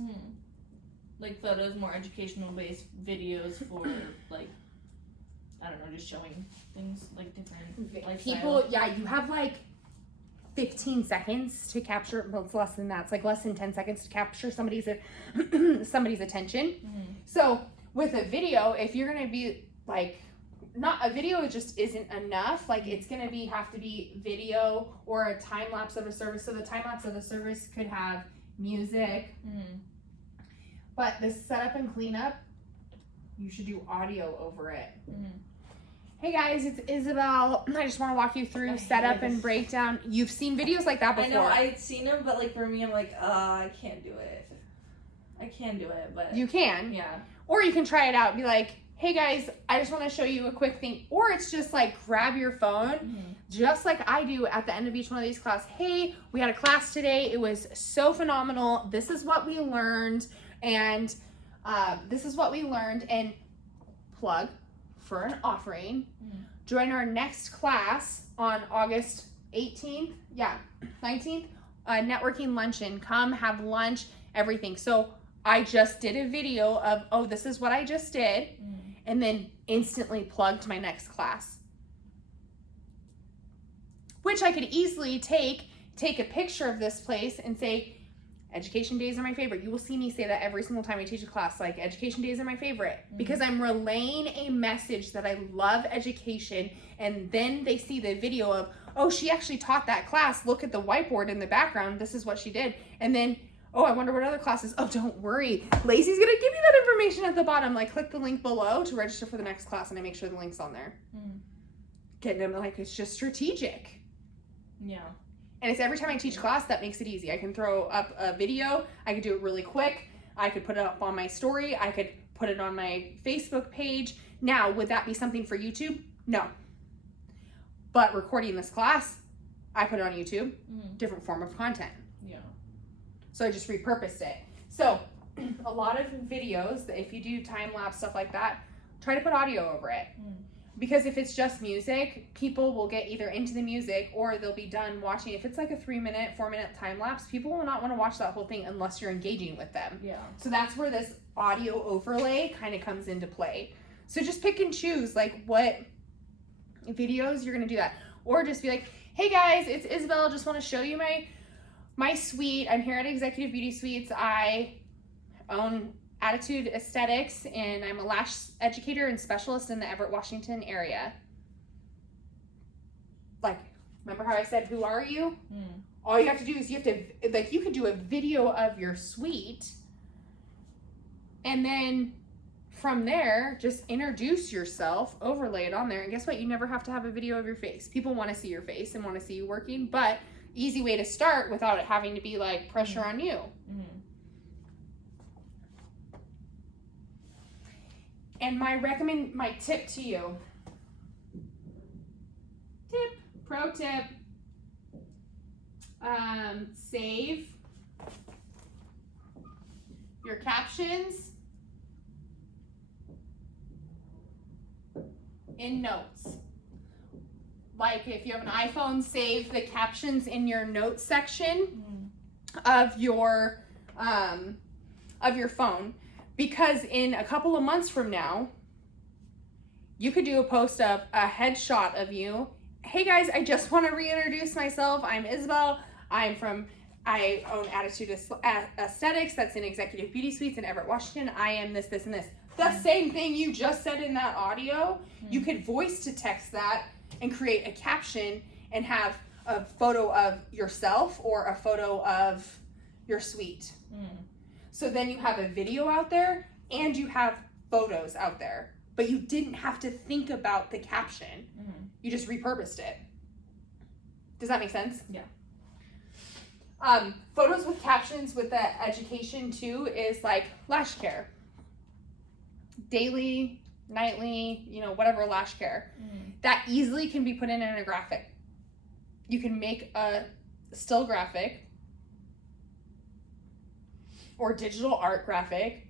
Like photos, more educational based, videos for like, I don't know, just showing things like different lifestyle. People, yeah, you have like 15 seconds to capture, well, it's less than that. It's like less than 10 seconds to capture somebody's attention. So with a video, if you're going to be like, not a video just isn't enough. Like it's going to have to be video or a time lapse of a service. So the time lapse of the service could have music, but the setup and cleanup, you should do audio over it. Hey guys, it's Isabel. I just want to walk you through setup and breakdown. You've seen videos like that before. I know, I'd seen them, but like for me, I'm like, I can't do it. I can do it, but you can. Yeah. Or you can try it out and be like, hey guys, I just want to show you a quick thing. Or it's just like grab your phone, just like I do at the end of each one of these classes. Hey, we had a class today. It was so phenomenal. This is what we learned. And this is what we learned. And plug for an offering. Join our next class on August 18th. Yeah, 19th. Networking luncheon. Come have lunch, everything. So I just did a video of, oh, this is what I just did. And then instantly plugged my next class. Which I could easily take a picture of this place and say, education days are my favorite. You will see me say that every single time I teach a class, like education days are my favorite, because I'm relaying a message that I love education. And then they see the video of, oh, she actually taught that class. Look at the whiteboard in the background. This is what she did. And then, oh, I wonder what other classes. Oh, don't worry. Lacey's going to give you that information at the bottom. Like click the link below to register for the next class. And I make sure the link's on there. Getting them like, it's just strategic. Yeah. And it's every time I teach class, that makes it easy. I can throw up a video. I could do it really quick. I could put it up on my story. I could put it on my Facebook page. Now, would that be something for YouTube? No. But recording this class, I put it on YouTube. Different form of content. Yeah. So I just repurposed it. So a lot of videos, if you do time lapse, stuff like that, try to put audio over it. Because if it's just music, people will get either into the music or they'll be done watching. If it's like a 3-minute, 4-minute time lapse, people will not want to watch that whole thing unless you're engaging with them. Yeah. So that's where this audio overlay kind of comes into play. So just pick and choose like what videos you're going to do that. Or just be like, hey guys, it's Isabel. Just want to show you my suite. I'm here at Executive Beauty Suites. I own Attitude Aesthetics, and I'm a lash educator and specialist in the Everett, Washington area. Like, remember how I said, who are you? All you have to do is you could do a video of your suite, and then from there, just introduce yourself, overlay it on there, and guess what? You never have to have a video of your face. People want to see your face and want to see you working, but easy way to start without it having to be like pressure on you. And my tip to you, pro tip, save your captions in notes. Like if you have an iPhone, save the captions in your notes section of your phone. Because in a couple of months from now, you could do a post of a headshot of you. Hey guys, I just want to reintroduce myself. I'm Isabel. I own Attitude Aesthetics. That's in Executive Beauty Suites in Everett, Washington. I am this, this, and this. The same thing you just said in that audio, you could voice to text that and create a caption and have a photo of yourself or a photo of your suite. So then you have a video out there and you have photos out there, but you didn't have to think about the caption. You just repurposed it. Does that make sense? Yeah. Photos with captions with the education too is like lash care. Daily, nightly, whatever lash care. That easily can be put in a graphic. You can make a still graphic or digital art graphic.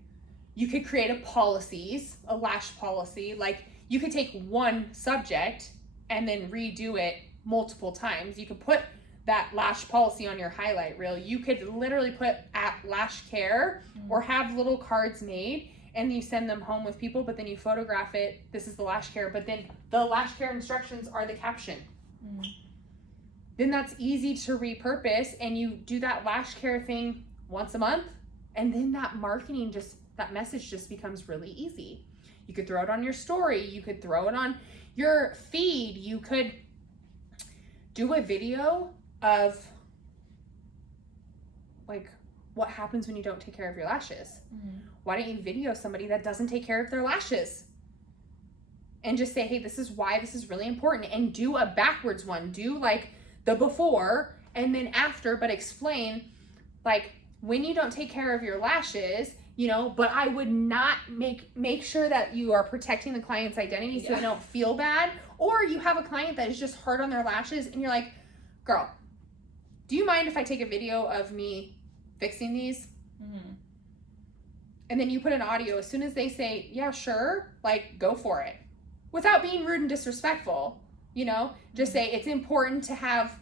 You could create a lash policy. Like you could take one subject and then redo it multiple times. You could put that lash policy on your highlight reel. You could literally put at lash care or have little cards made and you send them home with people, but then you photograph it. This is the lash care, but then the lash care instructions are the caption. Then that's easy to repurpose, and you do that lash care thing once a month, and then that message just becomes really easy. You could throw it on your story. You could throw it on your feed. You could do a video of like what happens when you don't take care of your lashes. Why don't you video somebody that doesn't take care of their lashes and just say, hey, this is why this is really important, and do a backwards one. Do like the before and then after, but explain like when you don't take care of your lashes, but I would not make sure that you are protecting the client's identity so they don't feel bad. Or you have a client that is just hard on their lashes and you're like, girl, do you mind if I take a video of me fixing these? And then you put an audio. As soon as they say, yeah, sure, like go for it. Without being rude and disrespectful, just say it's important to have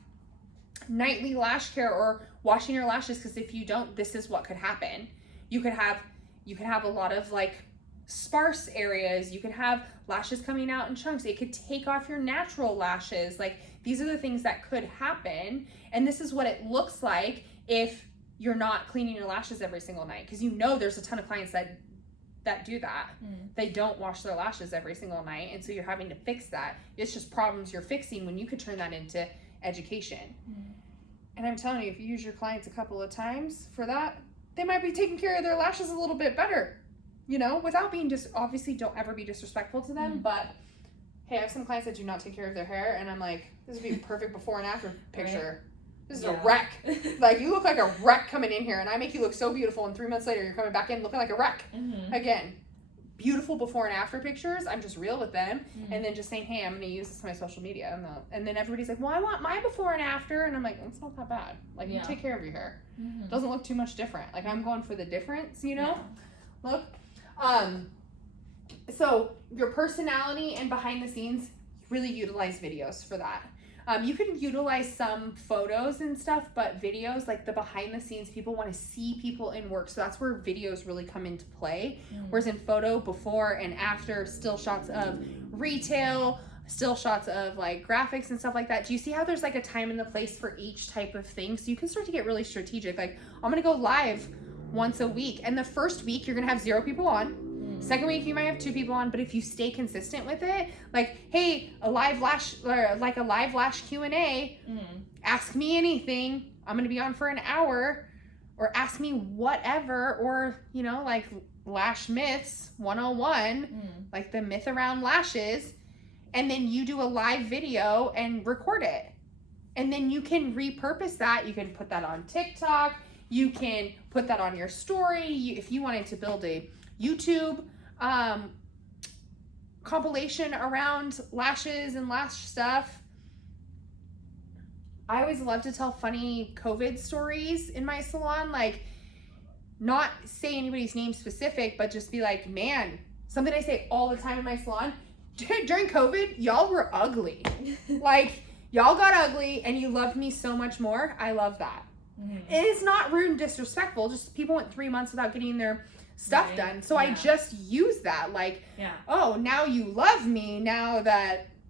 nightly lash care or washing your lashes, because if you don't, this is what could happen. You could have a lot of like sparse areas. You could have lashes coming out in chunks. It could take off your natural lashes. Like these are the things that could happen. And this is what it looks like if you're not cleaning your lashes every single night, because there's a ton of clients that do that. They don't wash their lashes every single night, and so you're having to fix that. It's just problems you're fixing when you could turn that into education. And I'm telling you, if you use your clients a couple of times for that, they might be taking care of their lashes a little bit better, without being obviously don't ever be disrespectful to them. But hey, I have some clients that do not take care of their hair, and I'm like, this would be a perfect before and after picture. Right. This is a wreck. Like, you look like a wreck coming in here, and I make you look so beautiful, and 3 months later, you're coming back in looking like a wreck. Again, beautiful before and after pictures. I'm just real with them, and then just saying, hey, I'm going to use this for my social media. And then everybody's like, well, I want my before and after. And I'm like, it's not that bad. Like, you take care of your hair. It doesn't look too much different. Like, I'm going for the difference, Look. So, your personality and behind the scenes, really utilize videos for that. You can utilize some photos and stuff, but videos, like the behind the scenes, people want to see people in work. So that's where videos really come into play. Whereas in photo, before and after, still shots of retail, still shots of like graphics and stuff like that. Do you see how there's like a time and the place for each type of thing? So you can start to get really strategic. Like, I'm going to go live once a week. And the first week, you're going to have 0 people on. Second week, you might have 2 people on, but if you stay consistent with it, like, hey, a live lash Q&A, ask me anything. I'm going to be on for an hour, or ask me whatever, or, like Lash Myths 101, like the myth around lashes, and then you do a live video and record it. And then you can repurpose that. You can put that on TikTok. You can put that on your story. If you wanted to build a YouTube compilation around lashes and lash stuff. I always love to tell funny COVID stories in my salon, like not say anybody's name specific, but just be like, man, something I say all the time in my salon, during COVID, y'all were ugly. Like, y'all got ugly and you loved me so much more. I love that. It is not rude and disrespectful, just people went 3 months without getting their stuff done. So I just use that, like, oh, now you love me, now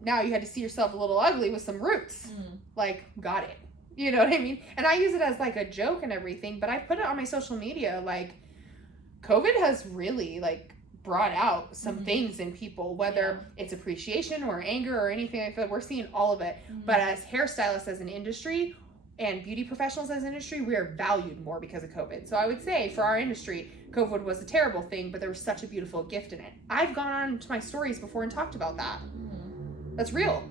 you had to see yourself a little ugly with some roots. Like, got it. You know what I mean? And I use it as like a joke and everything, but I put it on my social media. Like, COVID has really like brought out some things in people, whether it's appreciation or anger or anything like that. We're seeing all of it. But as hairstylists as an industry and beauty professionals as an industry, we are valued more because of COVID. So I would say for our industry, COVID was a terrible thing, but there was such a beautiful gift in it. I've gone on to my stories before and talked about that. That's real,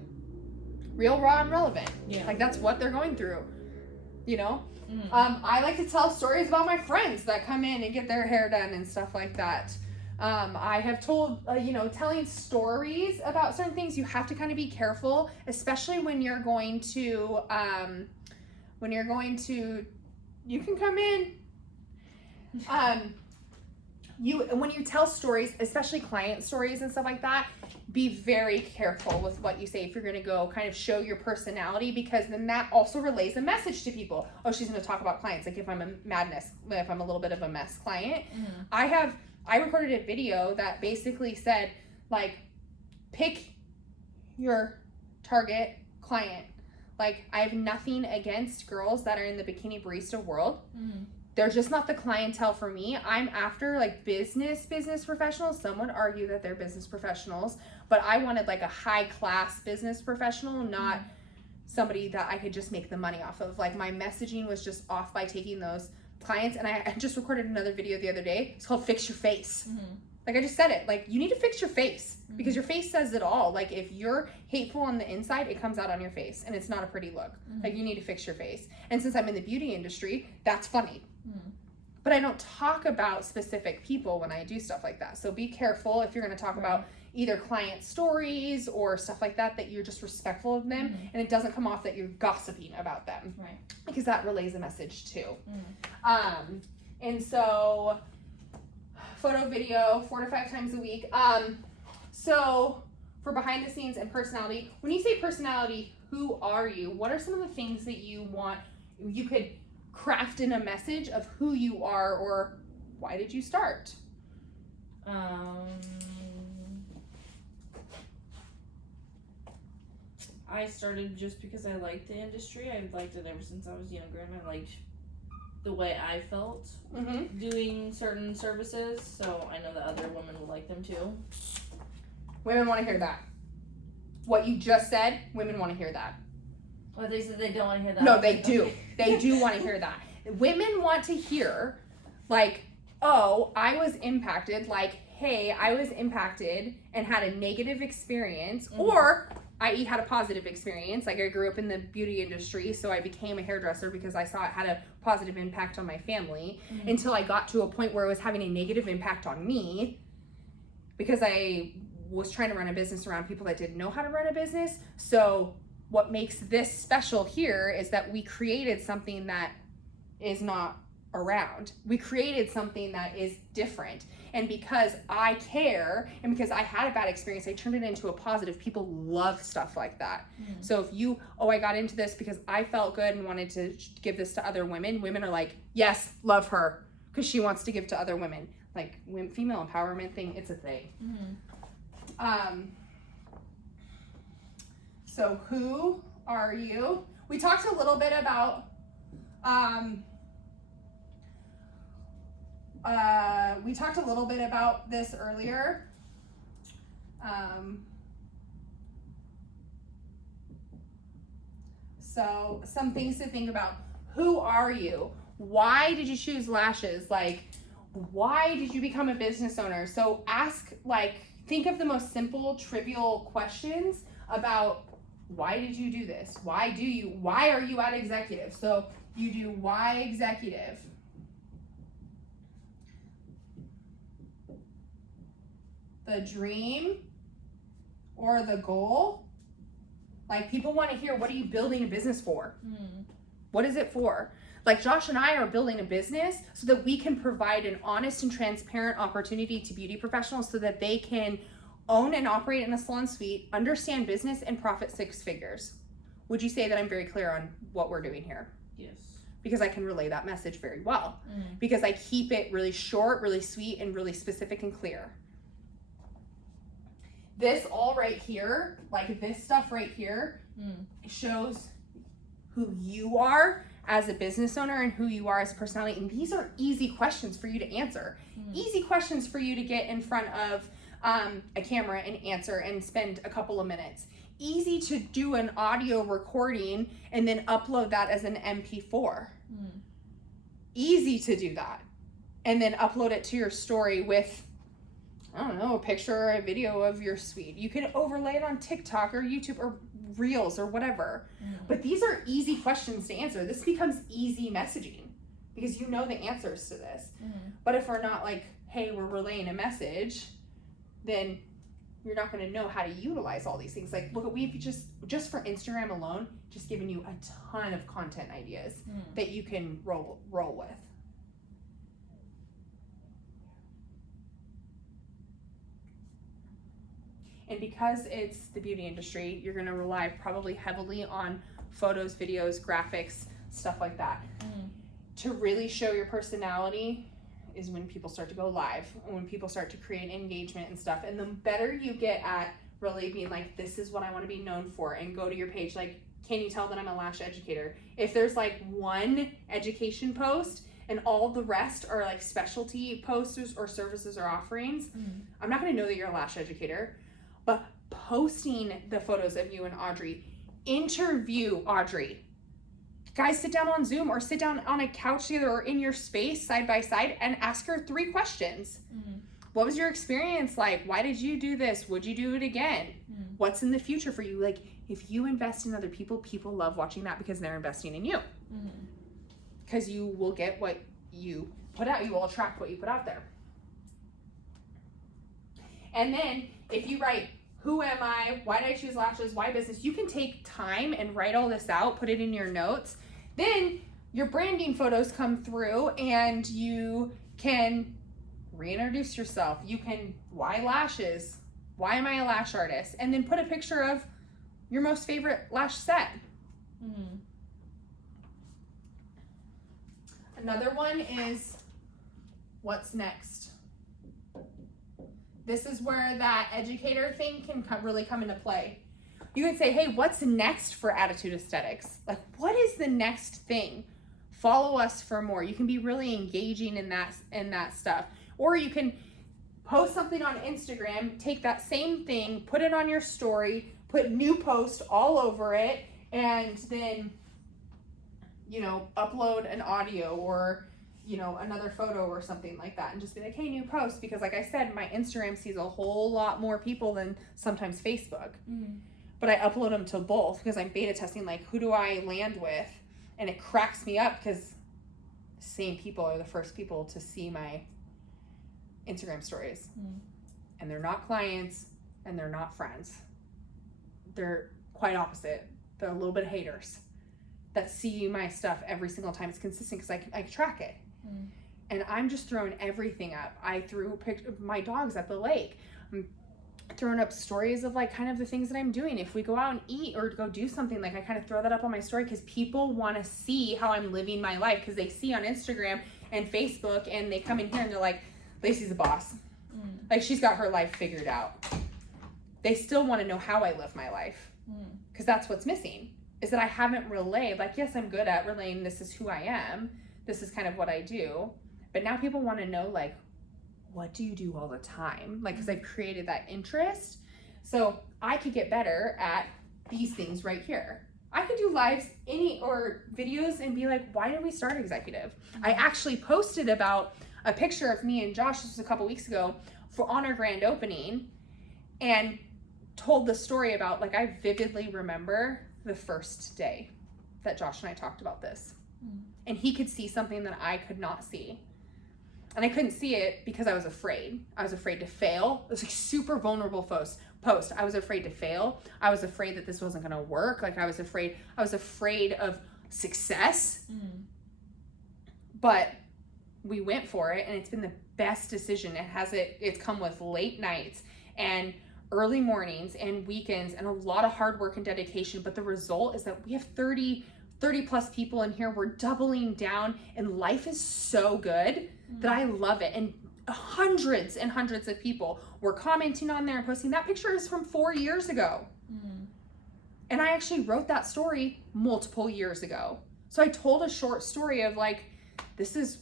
raw, and relevant. Yeah. Like that's what they're going through, you know? I like to tell stories about my friends that come in and get their hair done and stuff like that. I have told, telling stories about certain things, you have to kind of be careful, especially when you're going to, you can come in. When you tell stories, especially client stories and stuff like that, be very careful with what you say if you're going to go kind of show your personality, because then that also relays a message to people. Oh, she's going to talk about clients. Like if I'm a little bit of a mess client, I recorded a video that basically said, like, pick your target client. Like, I have nothing against girls that are in the bikini barista world. They're just not the clientele for me. I'm after like business professionals. Some would argue that they're business professionals, but I wanted like a high class business professional, not somebody that I could just make the money off of. Like my messaging was just off by taking those clients. And I just recorded another video the other day. It's called Fix Your Face. Like I just said it, like you need to fix your face because your face says it all. Like if you're hateful on the inside, it comes out on your face and it's not a pretty look. Like you need to fix your face. And since I'm in the beauty industry, that's funny. But I don't talk about specific people when I do stuff like that. So be careful if you're going to talk about either client stories or stuff like that, that you're just respectful of them and it doesn't come off that you're gossiping about them. Because that relays a message too. And so photo, video, 4 to 5 times a week. So for behind the scenes and personality, when you say personality, who are you? What are some of the things that you want, you could craft in a message of who you are, or why did you start? I started just because I liked the industry. I've liked it ever since I was younger, and I liked the way I felt doing certain services, so I know that other women will like them too. Women want to hear that. What you just said, women want to hear that. Well, they said they don't want to hear that. No, they do. They do want to hear that. Women want to hear, like, oh, I was impacted. Like, hey, I was impacted and had a negative experience, or i.e. had a positive experience. Like I grew up in the beauty industry, so I became a hairdresser because I saw it had a positive impact on my family until I got to a point where it was having a negative impact on me because I was trying to run a business around people that didn't know how to run a business. So what makes this special here is that we created something that is not around. We created something that is different. And because I care and because I had a bad experience, I turned it into a positive. People love stuff like that. So if you, I got into this because I felt good and wanted to give this to other women, women are like, yes, love her because she wants to give to other women. Like female empowerment thing, it's a thing. So who are you? We talked a little bit about this earlier. So some things to think about. Who are you? Why did you choose lashes? Like, why did you become a business owner? So think of the most simple, trivial questions about why did you do this? Why are you at executive? So you do why executive. The dream or the goal. Like people want to hear, what are you building a business for? What is it for? Like Josh and I are building a business so that we can provide an honest and transparent opportunity to beauty professionals so that they can own and operate in a salon suite, understand business, and profit 6 figures. Would you say that I'm very clear on what we're doing here? Yes. Because I can relay that message very well. Because I keep it really short, really sweet, and really specific and clear. This all right here, like this stuff right here, shows who you are as a business owner and who you are as a personality. And these are easy questions for you to answer. Easy questions for you to get in front of a camera and answer and spend a couple of minutes. Easy to do an audio recording and then upload that as an MP4. Easy to do that. And then upload it to your story with, I don't know, a picture or a video of your suite. You can overlay it on TikTok or YouTube or Reels or whatever. But these are easy questions to answer. This becomes easy messaging because you know the answers to this. But if we're not like, hey, we're relaying a message, then you're not going to know how to utilize all these things. Like, look, we've just for Instagram alone, just given you a ton of content ideas that you can roll with. And because it's the beauty industry, you're going to rely probably heavily on photos, videos, graphics, stuff like that. To really show your personality is when people start to go live, and when people start to create engagement and stuff. And the better you get at really being like, this is what I want to be known for, and go to your page, like, can you tell that I'm a lash educator? If there's like one education post and all the rest are like specialty posts or services or offerings, I'm not going to know that you're a lash educator. But posting the photos of you and Audrey, interview Audrey. Guys, sit down on Zoom or sit down on a couch together or in your space side by side and ask her 3 questions. What was your experience like? Why did you do this? Would you do it again? What's in the future for you? Like, if you invest in other people, people love watching that because they're investing in you. Because you will get what you put out. You will attract what you put out there. And then if you write, who am I? Why did I choose lashes? Why business? You can take time and write all this out, put it in your notes. Then your branding photos come through and you can reintroduce yourself. You can, why lashes? Why am I a lash artist? And then put a picture of your most favorite lash set. Another one is, what's next? This is where that educator thing can really come into play. You can say, hey, what's next for Attitude Aesthetics? Like, what is the next thing? Follow us for more. You can be really engaging in that stuff. Or you can post something on Instagram, take that same thing, put it on your story, put new post all over it, and then, upload an audio or another photo or something like that, and just be like, hey, new post, because like I said, my Instagram sees a whole lot more people than sometimes Facebook. But I upload them to both because I'm beta testing, like, who do I land with? And it cracks me up because the same people are the first people to see my Instagram stories. And they're not clients and they're not friends. They're quite opposite. They're a little bit haters that see my stuff every single time. It's consistent because I track it. And I'm just throwing everything up. I threw my dogs at the lake. I'm throwing up stories of like kind of the things that I'm doing. If we go out and eat or go do something, like I kind of throw that up on my story because people want to see how I'm living my life, because they see on Instagram and Facebook and they come in here and they're like, Lacey's the boss. Like, she's got her life figured out. They still want to know how I live my life, because that's what's missing, is that I haven't relayed. Like, yes, I'm good at relaying, this is who I am, this is kind of what I do, but now people want to know, like, what do you do all the time? Like, because I've created that interest. So I could get better at these things right here. I could do lives or videos and be like, why did we start Executive? I actually posted about a picture of me and Josh, this was a couple weeks ago, on our grand opening, and told the story about, like, I vividly remember the first day that Josh and I talked about this. And he could see something that I could not see. And I couldn't see it because I was afraid. I was afraid to fail. It was like super vulnerable post. I was afraid to fail. I was afraid that this wasn't going to work. Like, I was afraid of success. But we went for it, and it's been the best decision. It's come with late nights and early mornings and weekends and a lot of hard work and dedication. But the result is that we have 30 plus people in here. We're doubling down, and life is so good that I love it. And hundreds and hundreds of people were commenting on there and posting. That picture is from 4 years ago. And I actually wrote that story multiple years ago. So I told a short story of like, this is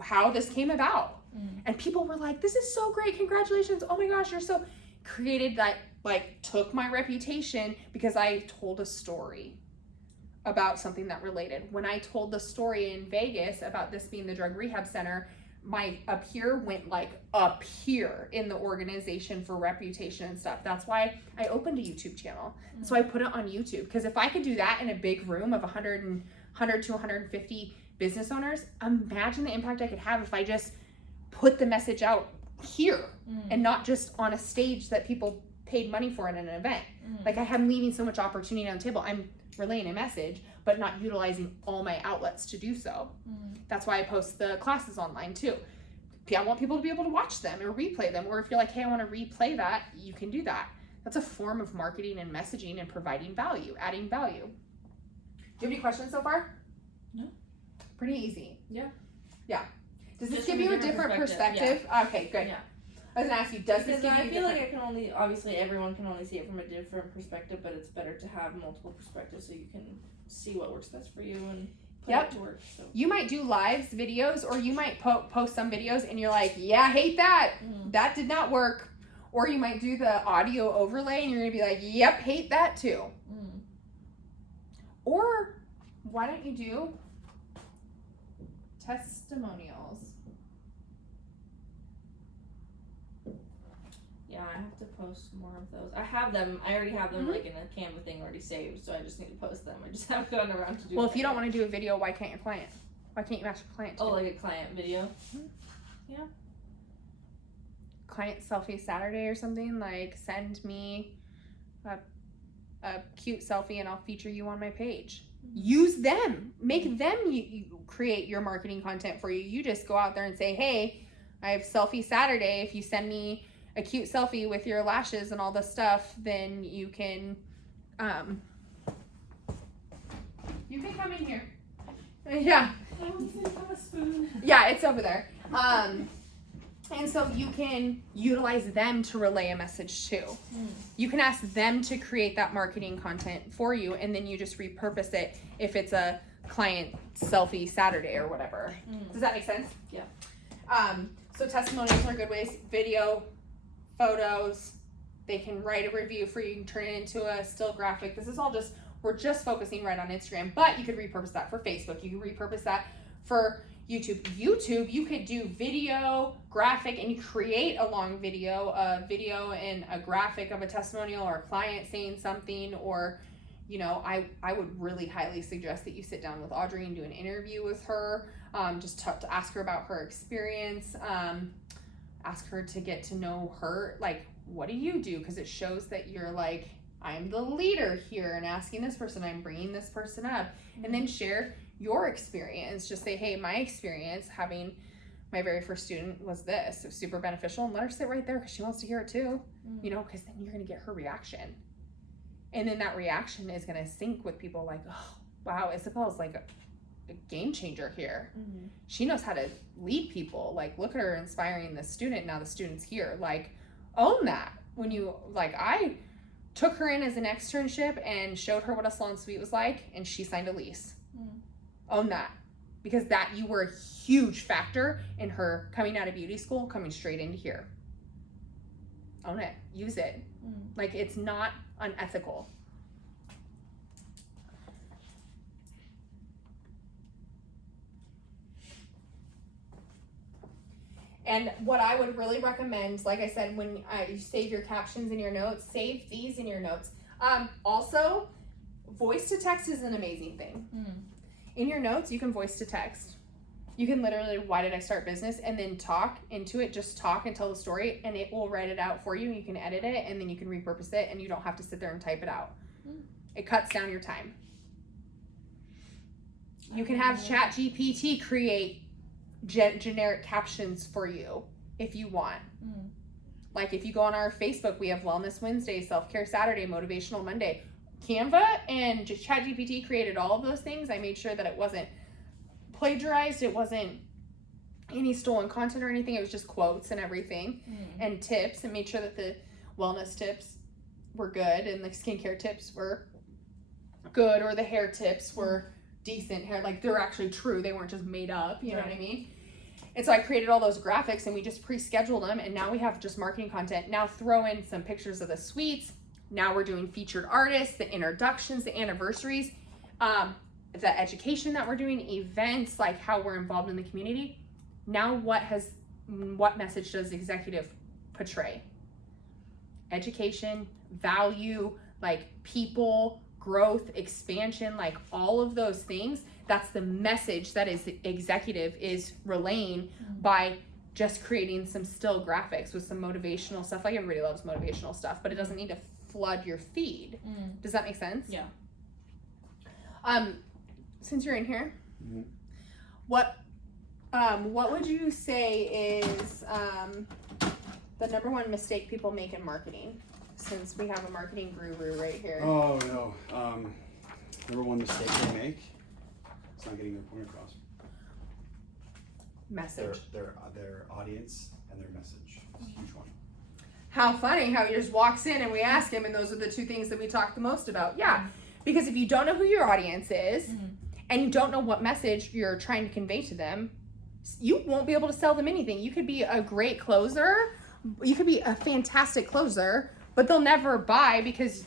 how this came about. And people were like, this is so great. Congratulations. Oh my gosh, you're so created that, like, took my reputation because I told a story about something that related. When I told the story in Vegas about this being the drug rehab center, my up here went like up here in the organization for reputation and stuff. That's why I opened a YouTube channel. So I put it on YouTube, because if I could do that in a big room of 100 to 150 business owners, imagine the impact I could have if I just put the message out here and not just on a stage that people paid money for in an event. Like, I'm leaving so much opportunity on the table. I'm relaying a message, but not utilizing all my outlets to do so. That's why I post the classes online too. I want people to be able to watch them or replay them, or if you're like, hey, I want to replay that, you can do that. That's a form of marketing and messaging and providing value, adding value. Do you have any questions so far? No. Pretty easy. Yeah. Does this Just give from a you a different different perspective? perspective? Okay, good. Yeah. I was gonna ask you, does this Because give you I a feel different... like I can only, obviously everyone can only see it from a different perspective, but it's better to have multiple perspectives so you can see what works best for you and put it to work. So. You might do lives, videos, or you might post some videos and you're like, yeah, I hate that. That did not work. Or you might do the audio overlay and you're gonna be like, yep, hate that too. Or why don't you do testimonials? Yeah, I have to post more of those. I have them. I already have them like in a Canva thing already saved, so I just need to post them. I just haven't gotten around to do. Well, if you don't want to do a video, why can't your client? Why can't you ask your client? Oh, like a client video. Yeah. Client selfie Saturday or something, like send me a cute selfie and I'll feature you on my page. Use them. Make them you create your marketing content for you. You just go out there and say, hey, I have selfie Saturday. If you send me a cute selfie with your lashes and all this stuff, then you can come in here. Yeah. I want to have a spoon. Yeah, it's over there. And so you can utilize them to relay a message too. You can ask them to create that marketing content for you, and then you just repurpose it if it's a client selfie Saturday or whatever. Does that make sense? Yeah. So testimonials are good ways. Video, photos, they can write a review for you. You can turn it into a still graphic. This is all just, we're just focusing right on Instagram, but you could repurpose that for Facebook. You could repurpose that for YouTube, you could do video, graphic, and you create a long video, and a graphic of a testimonial or a client saying something, or, you know, I would really highly suggest that you sit down with Audrey and do an interview with her, just to ask her about her experience, ask her to get to know her, like, what do you do? Because it shows that you're like, I'm the leader here and asking this person, I'm bringing this person up, and then share your experience. Just say, hey, my experience having my very first student was this. It was super beneficial, and let her sit right there because she wants to hear it too, you know, because then you're going to get her reaction. And then that reaction is going to sync with people like, oh, wow, Isabel's like a game changer here. She knows how to lead people. Like, look at her inspiring the student. Now the student's here. Like, own that. When you, like, I took her in as an externship and showed her what a salon suite was like, and she signed a lease. Own that, because that you were a huge factor in her coming out of beauty school, coming straight into here. Own it, use it. Like, it's not unethical. And what I would really recommend, like I said, when you save your captions in your notes, save these in your notes. Also, voice to text is an amazing thing. In your notes, you can voice to text. You can literally, why did I start business? And then talk into it, just talk and tell the story, and it will write it out for you. You can edit it, and then you can repurpose it, and you don't have to sit there and type it out. It cuts down your time. You can have ChatGPT create generic captions for you if you want. Like, if you go on our Facebook, we have Wellness Wednesday, Self-Care Saturday, Motivational Monday. Canva and ChatGPT created all of those things. I made sure that it wasn't plagiarized. It wasn't any stolen content or anything. It was just quotes and everything and tips, and made sure that the wellness tips were good and the skincare tips were good, or the hair tips were decent hair, like they're actually true, they weren't just made up, you know Right. what I mean? And so I created all those graphics and we just pre-scheduled them, and now we have just marketing content. Now throw in some pictures of the suites. Now we're doing featured artists, the introductions, the anniversaries, the education that we're doing, events, like how we're involved in the community. Now what message does executive portray? Education, value, like people, growth, expansion, like all of those things. That's the message that is executive is relaying by just creating some still graphics with some motivational stuff. Like everybody loves motivational stuff, but it doesn't need to flood your feed. Does that make sense? Yeah. Since you're in here, what would you say is the number one mistake people make in marketing? Since we have a marketing guru right here. Oh no. Number one mistake they make, it's not getting their point across. Message. Their audience and their message is a huge one. How funny how he just walks in and we ask him, and those are the two things that we talk the most about. Yeah, because if you don't know who your audience is and you don't know what message you're trying to convey to them, you won't be able to sell them anything. You could be a great closer, you could be a fantastic closer, but they'll never buy because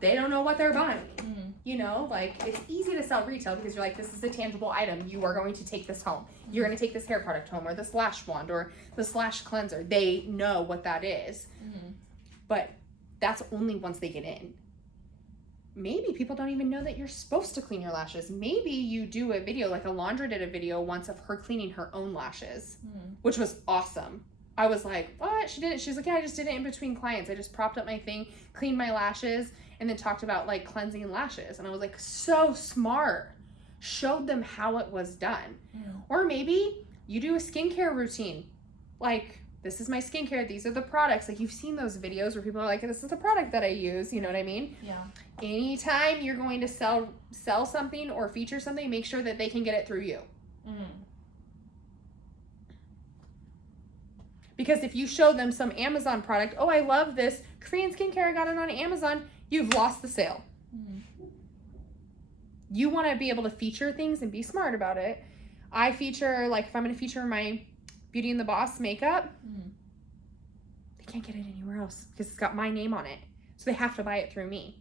they don't know what they're buying. You know, like it's easy to sell retail because you're like, this is a tangible item. You are going to take this home. You're going to take this hair product home, or this lash wand, or this lash cleanser. They know what that is. But that's only once they get in. Maybe people don't even know that you're supposed to clean your lashes. Maybe you do a video, like Alondra did a video once of her cleaning her own lashes, which was awesome. I was like, what? She did it. She's like, yeah, I just did it in between clients. I just propped up my thing, cleaned my lashes, and then talked about like cleansing lashes. And I was like, so smart. Showed them how it was done. Or maybe you do a skincare routine. Like, this is my skincare. These are the products. Like, you've seen those videos where people are like, this is the product that I use. You know what I mean? Yeah. Anytime you're going to sell something or feature something, make sure that they can get it through you. Because if you show them some Amazon product, oh, I love this Korean skincare, I got it on Amazon, you've lost the sale. You want to be able to feature things and be smart about it. I feature, like if I'm going to feature my Beauty and the Boss makeup, they can't get it anywhere else because it's got my name on it. So they have to buy it through me.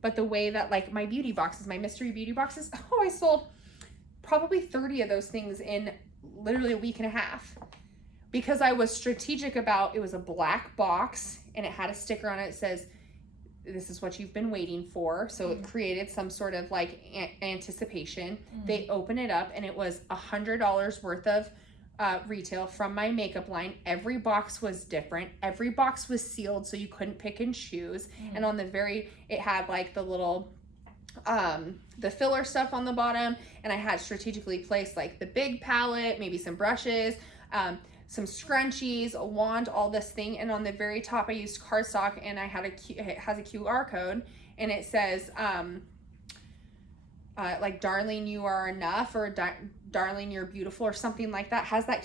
But the way that like my beauty boxes, my mystery beauty boxes, I sold probably 30 of those things in literally a week and a half. Because I was strategic about, it was a black box and it had a sticker on it that says, this is what you've been waiting for. So it created some sort of like anticipation. They open it up and it was $100 worth of retail from my makeup line. Every box was different. Every box was sealed so you couldn't pick and choose. And on the it had like the little, the filler stuff on the bottom. And I had strategically placed like the big palette, maybe some brushes, some scrunchies, a wand, all this thing. And on the very top, I used cardstock and I had it has a QR code and it says, like, darling, you are enough, or darling, you're beautiful, or something like that. Has that